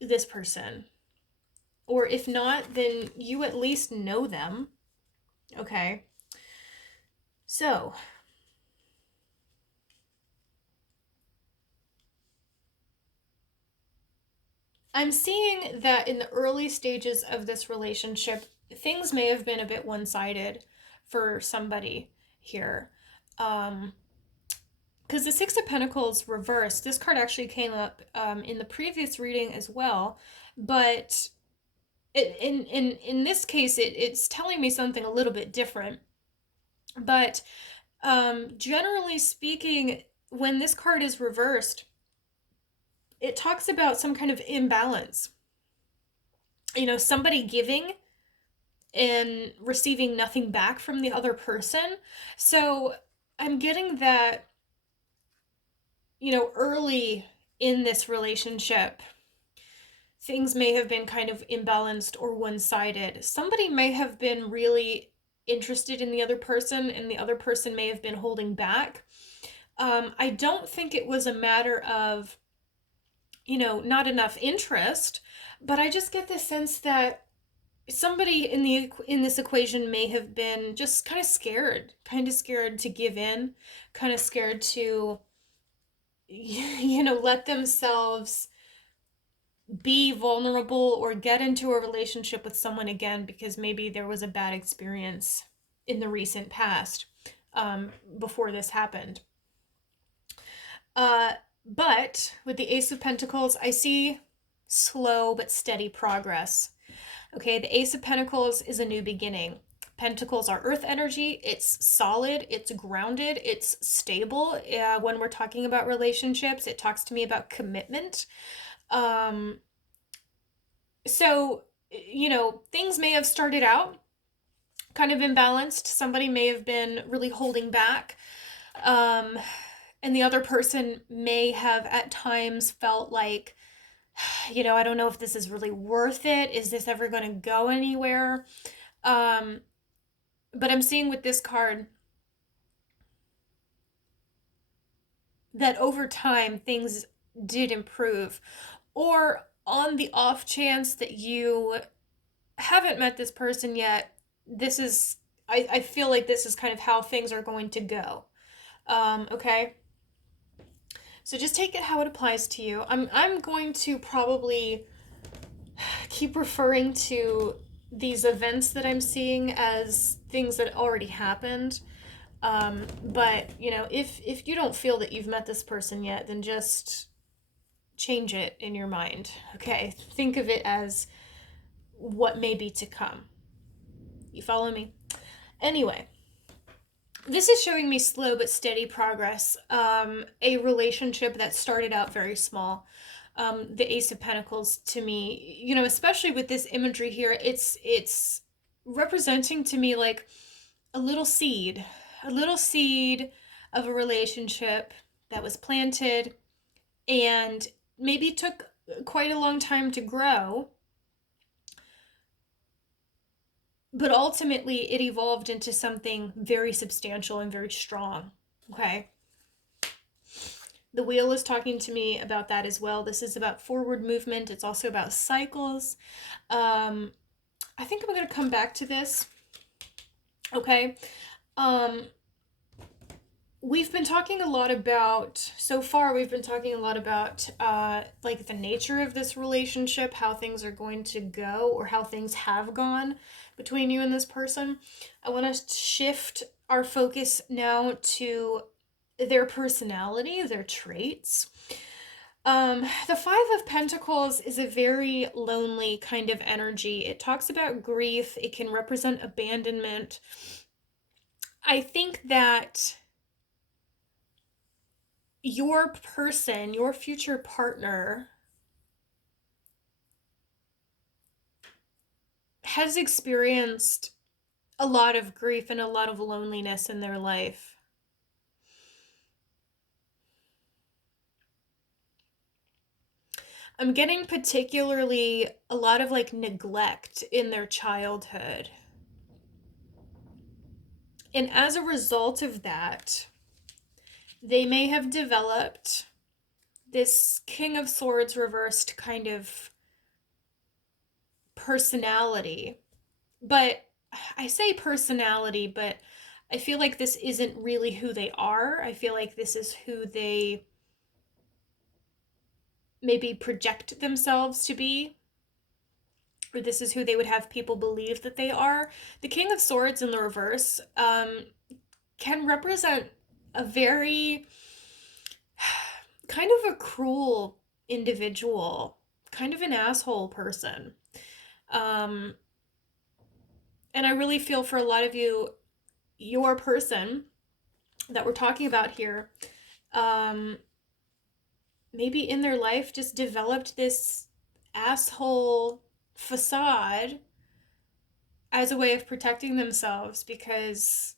this person. Or if not, then you at least know them. Okay. So I'm seeing that in the early stages of this relationship, things may have been a bit one-sided for somebody here. Because the Six of Pentacles reversed, this card actually came up in the previous reading as well, but in this case, it's telling me something a little bit different. But generally speaking, when this card is reversed, it talks about some kind of imbalance. Somebody giving and receiving nothing back from the other person. So I'm getting that, early in this relationship, things may have been kind of imbalanced or one-sided. Somebody may have been really interested in the other person, and the other person may have been holding back. I don't think it was a matter of, not enough interest, but I just get the sense that somebody in this equation may have been just kind of scared to give in, kind of scared to, let themselves be vulnerable or get into a relationship with someone again because maybe there was a bad experience in the recent past, before this happened. Uh, but with the Ace of Pentacles, I see slow but steady progress. Okay, the Ace of Pentacles is a new beginning. Pentacles are earth energy. It's solid, it's grounded, it's stable. When we're talking about relationships, it talks to me about commitment. So, things may have started out kind of imbalanced. Somebody may have been really holding back. And the other person may have at times felt like, I don't know if this is really worth it. Is this ever going to go anywhere? But I'm seeing with this card that over time things did improve. Or on the off chance that you haven't met this person yet, I feel like this is kind of how things are going to go. Okay? So just take it how it applies to you. I'm going to probably keep referring to these events that I'm seeing as things that already happened. But if you don't feel that you've met this person yet, then just change it in your mind. Okay, think of it as what may be to come. You follow me? Anyway, this is showing me slow but steady progress. A relationship that started out very small. The Ace of Pentacles to me, especially with this imagery here, it's representing to me like a little seed of a relationship that was planted and maybe took quite a long time to grow, but ultimately it evolved into something very substantial and very strong. Okay. The wheel is talking to me about that as well. This is about forward movement. It's also about cycles. I think I'm going to come back to this. Okay. We've been talking a lot about, so far we've been talking a lot about like the nature of this relationship, how things are going to go or how things have gone between you and this person. I want to shift our focus now to their personality, their traits. The Five of Pentacles is a very lonely kind of energy. It talks about grief. It can represent abandonment. I think that your person, your future partner, has experienced a lot of grief and a lot of loneliness in their life. I'm getting particularly a lot of like neglect in their childhood. And as a result of that, they may have developed this King of Swords reversed kind of personality. But I say personality, but I feel like this isn't really who they are. I feel like this is who they maybe project themselves to be, or this is who they would have people believe that they are. The King of Swords in the reverse can represent a very kind of a cruel individual, kind of an asshole person. And I really feel for a lot of you, your person that we're talking about here um, maybe in their life just developed this asshole facade as a way of protecting themselves, because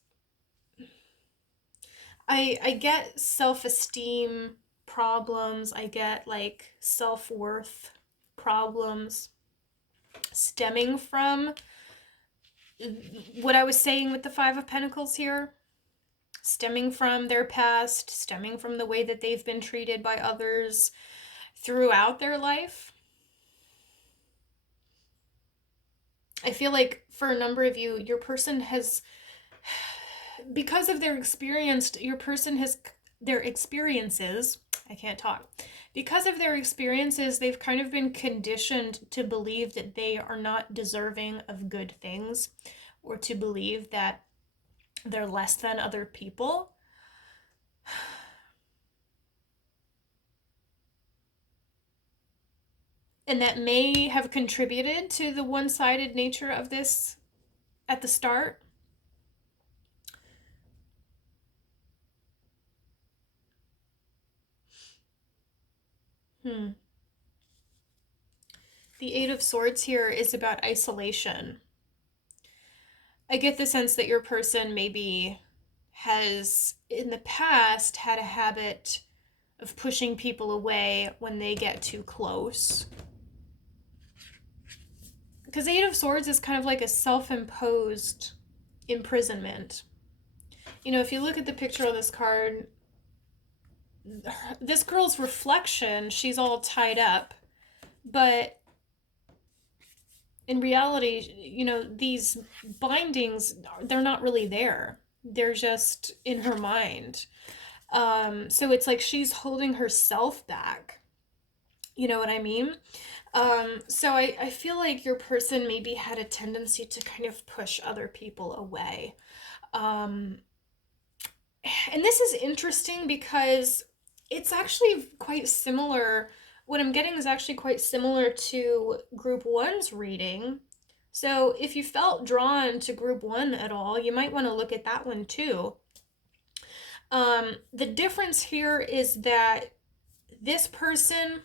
I get self-esteem problems, I get like self-worth problems stemming from what I was saying with the Five of Pentacles here, stemming from their past, stemming from the way that they've been treated by others throughout their life. I feel like for a number of you, your person has, because of their experience, your person has, their experiences, I can't talk. Because of their experiences, they've kind of been conditioned to believe that they are not deserving of good things, or to believe that they're less than other people. And that may have contributed to the one-sided nature of this at the start. The Eight of Swords here is about isolation. I get the sense that your person maybe has, in the past, had a habit of pushing people away when they get too close. Because Eight of Swords is kind of like a self-imposed imprisonment. You know, if you look at the picture of this card, this girl's reflection, she's all tied up, but in reality, you know, these bindings, they're not really there. They're just in her mind. So it's like she's holding herself back. You know what I mean? So I feel like your person maybe had a tendency to kind of push other people away. And this is interesting because it's actually quite similar. What I'm getting is actually quite similar to Group 1's reading. So if you felt drawn to Group 1 at all, you might want to look at that one too. The difference here is that this person,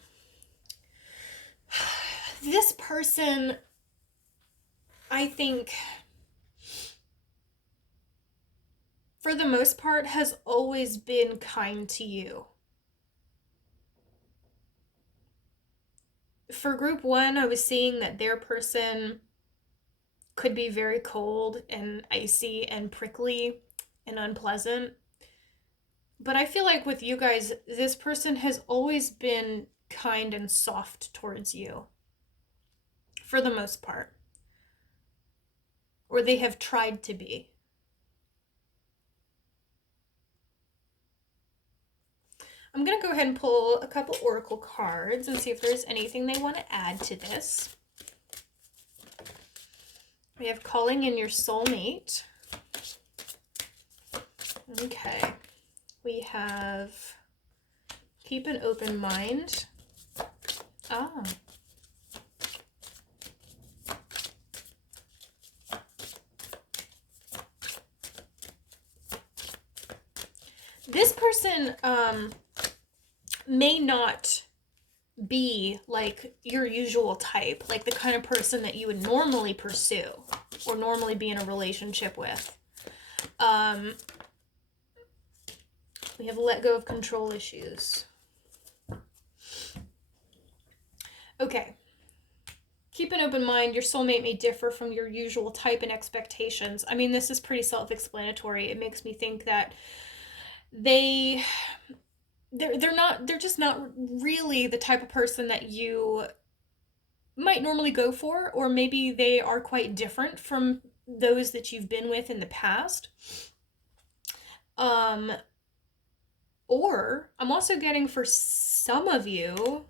I think, for the most part, has always been kind to you. For Group 1, I was seeing that their person could be very cold and icy and prickly and unpleasant. But I feel like with you guys, this person has always been kind and soft towards you. For the most part. Or they have tried to be. I'm going to go ahead and pull a couple oracle cards and see if there's anything they want to add to this. We have calling in your soulmate. Okay. We have keep an open mind. Ah. This person may not be like your usual type, like the kind of person that you would normally pursue or normally be in a relationship with. We have let go of control issues. Okay. Keep an open mind. Your soulmate may differ from your usual type and expectations. I mean, this is pretty self-explanatory. It makes me think that they're just not really the type of person that you might normally go for, or maybe they are quite different from those that you've been with in the past. Or I'm also getting for some of you,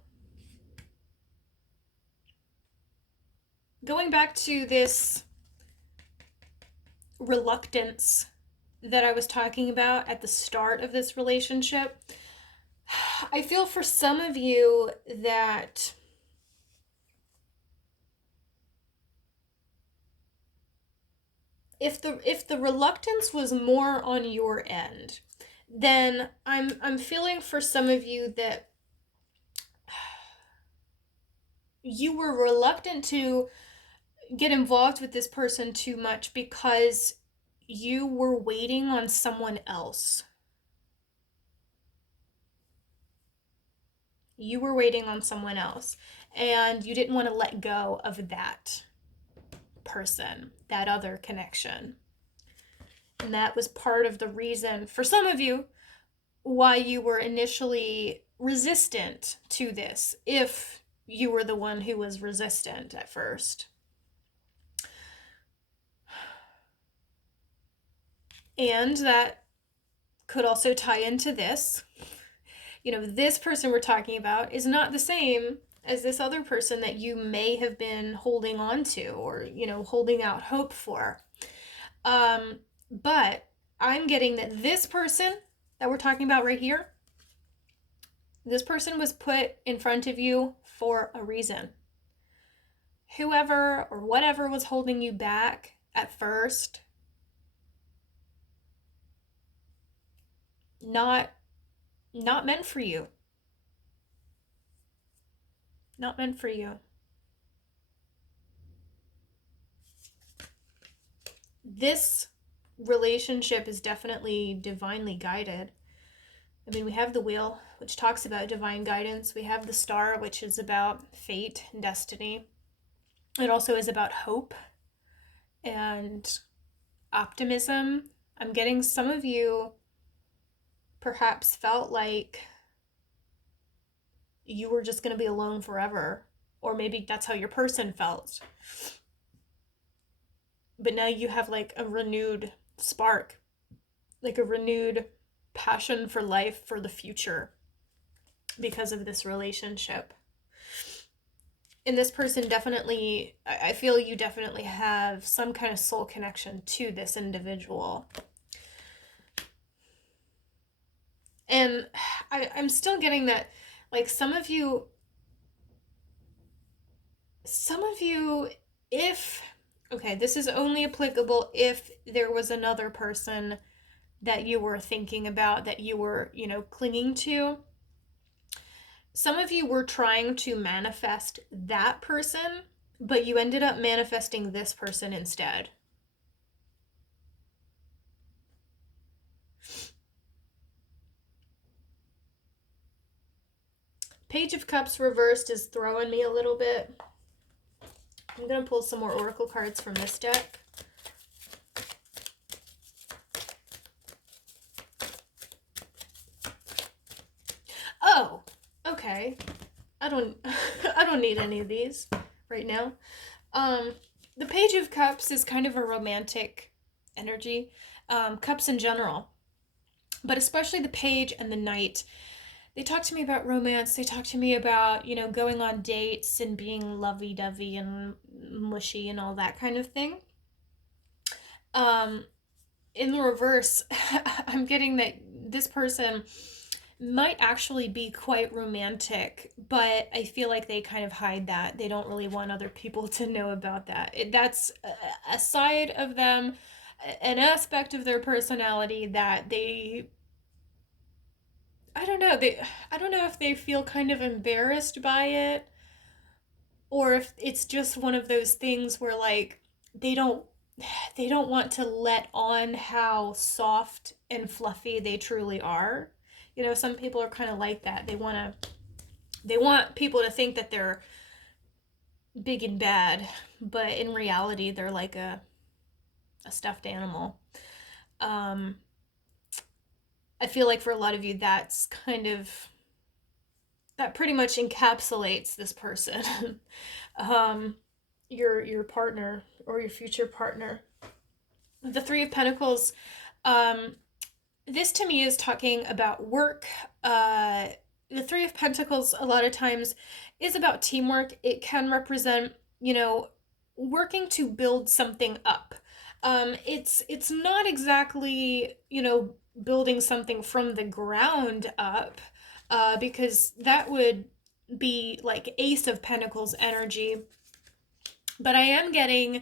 going back to this reluctance that I was talking about at the start of this relationship, I feel for some of you that if the reluctance was more on your end, then I'm feeling for some of you that you were reluctant to get involved with this person too much because you were waiting on someone else. You were waiting on someone else, and you didn't want to let go of that person, that other connection. And that was part of the reason for some of you why you were initially resistant to this, if you were the one who was resistant at first. And that could also tie into this. This person we're talking about is not the same as this other person that you may have been holding on to, or, holding out hope for. But I'm getting that this person that we're talking about right here, this person was put in front of you for a reason. Whoever or whatever was holding you back at first, not meant for you. Not meant for you. This relationship is definitely divinely guided. I mean, we have the wheel, which talks about divine guidance. We have the star, which is about fate and destiny. It also is about hope and optimism. I'm getting some of you perhaps felt like you were just going to be alone forever, or maybe that's how your person felt. But now you have like a renewed spark, like a renewed passion for life, for the future, because of this relationship. And this person definitely, I feel you definitely have some kind of soul connection to this individual. And I'm still getting that, like, some of you, if, okay, this is only applicable if there was another person that you were thinking about, that you were, clinging to. Some of you were trying to manifest that person, but you ended up manifesting this person instead. Page of Cups reversed is throwing me a little bit. I'm going to pull some more oracle cards from this deck. Oh, okay. I don't need any of these right now. The Page of Cups is kind of a romantic energy. Cups in general, but especially the Page and the Knight. They talk to me about romance. They talk to me about, going on dates and being lovey-dovey and mushy and all that kind of thing. In the reverse, I'm getting that this person might actually be quite romantic, but I feel like they kind of hide that. They don't really want other people to know about that. That's a side of them, an aspect of their personality that they, I don't know, I don't know if they feel kind of embarrassed by it, or if it's just one of those things where, like, they don't want to let on how soft and fluffy they truly are. Some people are kind of like that. They want people to think that they're big and bad, but in reality they're like a stuffed animal. I feel like for a lot of you, that's kind of, that pretty much encapsulates this person. Your partner or your future partner. The Three of Pentacles, this to me is talking about work. The Three of Pentacles a lot of times is about teamwork. It can represent, working to build something up. It's not exactly, building something from the ground up, because that would be like Ace of Pentacles energy. But I am getting,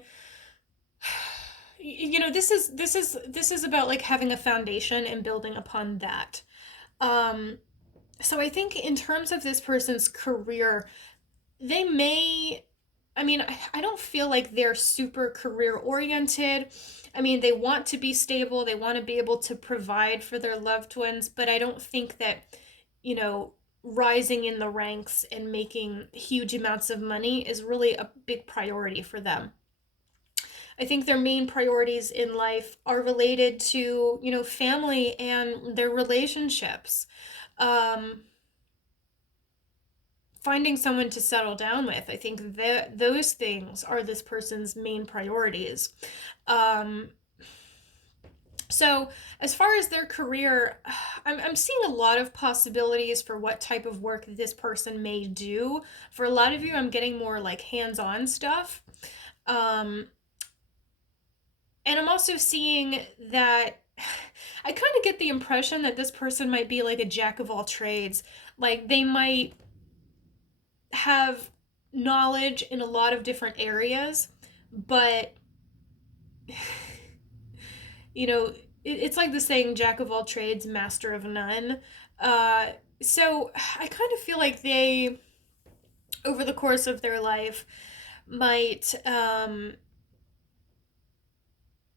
this is about like having a foundation and building upon that. Um, so I think in terms of this person's career, they may, I mean, I don't feel like they're super career oriented. I mean, they want to be stable, they want to be able to provide for their loved ones, but I don't think that, you know, rising in the ranks and making huge amounts of money is really a big priority for them. I think their main priorities in life are related to, you know, family and their relationships. Um, Finding someone to settle down with. I think that those things are this person's main priorities. Um, so, as far as their career, I'm seeing a lot of possibilities for what type of work this person may do. For a lot of you, I'm getting more like hands on stuff. Um, and I'm also seeing that I kind of get the impression that this person might be like a jack of all trades. Like they might have knowledge in a lot of different areas, but you know, it's like the saying jack of all trades, master of none. Uh, so I kind of feel like they, over the course of their life, might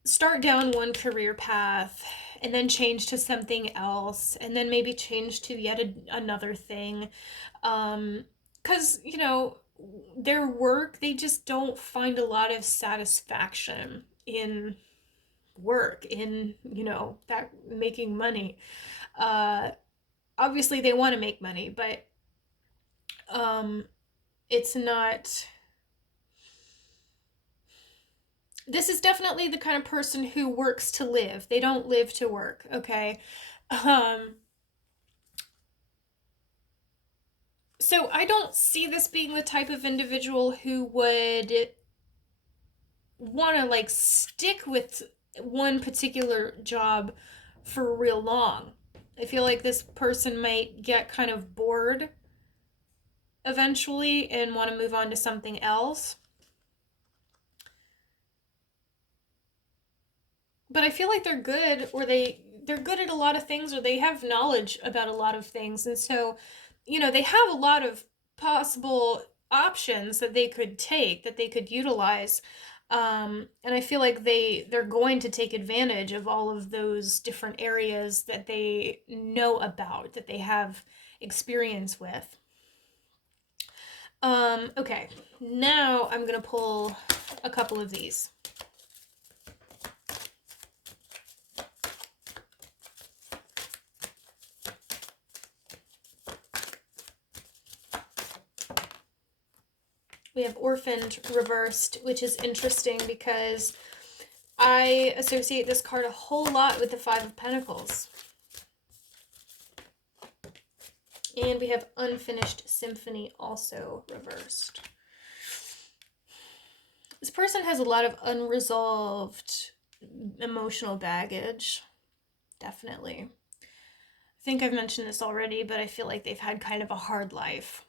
start down one career path and then change to something else and then maybe change to yet another thing. Because you know, their work, they just don't find a lot of satisfaction in work, in, you know, that making money. uh Obviously they want to make money, but um it's not, this is definitely the kind of person who works to live. They don't live to work, okay? um so I don't see this being the type of individual who would want to like stick with one particular job for real long. I feel like this person might get kind of bored eventually and want to move on to something else. But I feel like they're good, or they're good at a lot of things, or they have knowledge about a lot of things. And so, you know, they have a lot of possible options that they could take, that they could utilize. And I feel like they're going to take advantage of all of those different areas that they know about, that they have experience with. Okay, now I'm gonna pull a couple of these. We have orphaned reversed, which is interesting because I associate this card a whole lot with the Five of Pentacles. And we have unfinished symphony also reversed. This person has a lot of unresolved emotional baggage. Definitely. I think I've mentioned this already, but I feel like they've had kind of a hard life.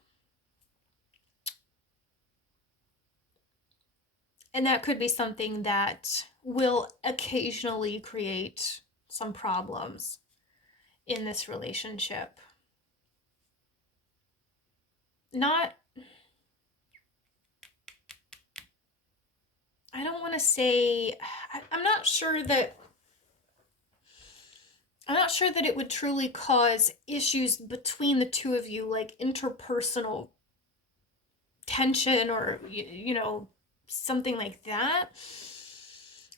And that could be something that will occasionally create some problems in this relationship. Not, I don't want to say, I'm not sure that, it would truly cause issues between the two of you, like interpersonal tension or, you know, something like that.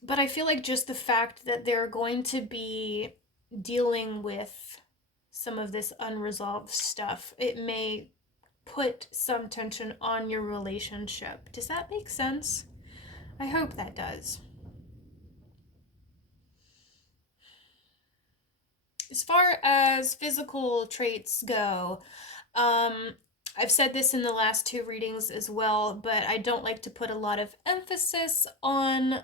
But I feel like just the fact that they're going to be dealing with some of this unresolved stuff, it may put some tension on your relationship. Does that make sense? I hope that does. As far as physical traits go, I've said this in the last two readings as well, but I don't like to put a lot of emphasis on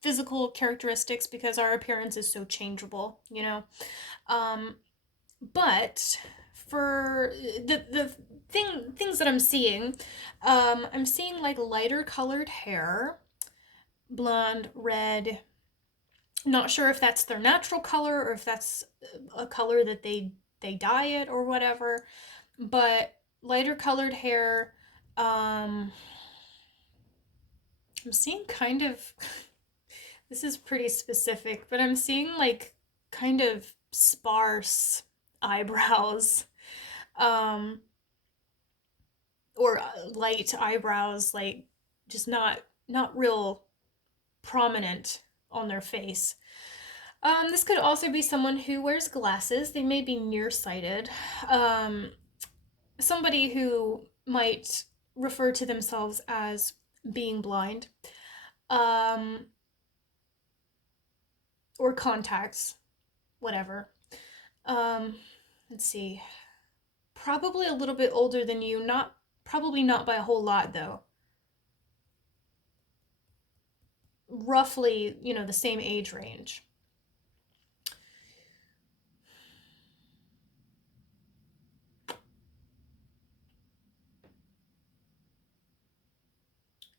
physical characteristics because our appearance is so changeable, you know. Um, but for the things that I'm seeing like lighter colored hair, blonde, red. Not sure if that's their natural color or if that's a color that they dye it or whatever, but lighter colored hair. Um, I'm seeing kind of this is pretty specific, but I'm seeing like kind of sparse eyebrows. Um, or light eyebrows, like just not real prominent on their face. This could also be someone who wears glasses. They may be nearsighted. Um, Somebody who might refer to themselves as being blind, um, or contacts, whatever. Um, let's see. Probably a little bit older than you. Not probably not by a whole lot though. Roughly, the same age range.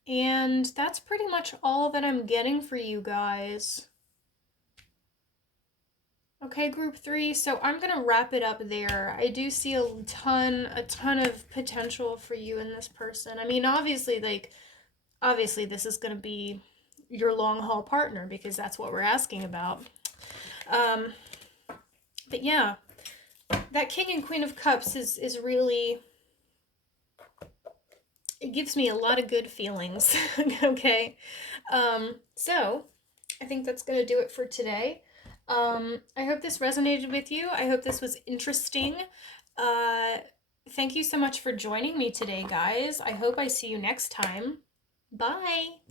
And that's pretty much all that I'm getting for you guys. Okay, group 3, so I'm gonna wrap it up there. I do see a ton of potential for you and this person. I mean, obviously this is gonna be your long haul partner because that's what we're asking about. Um, but yeah, that King and Queen of Cups is really, it gives me a lot of good feelings. Okay, so I think that's gonna do it for today. I hope this resonated with you. I hope this was interesting. Uh, Thank you so much for joining me today, guys. I hope I see you next time. Bye.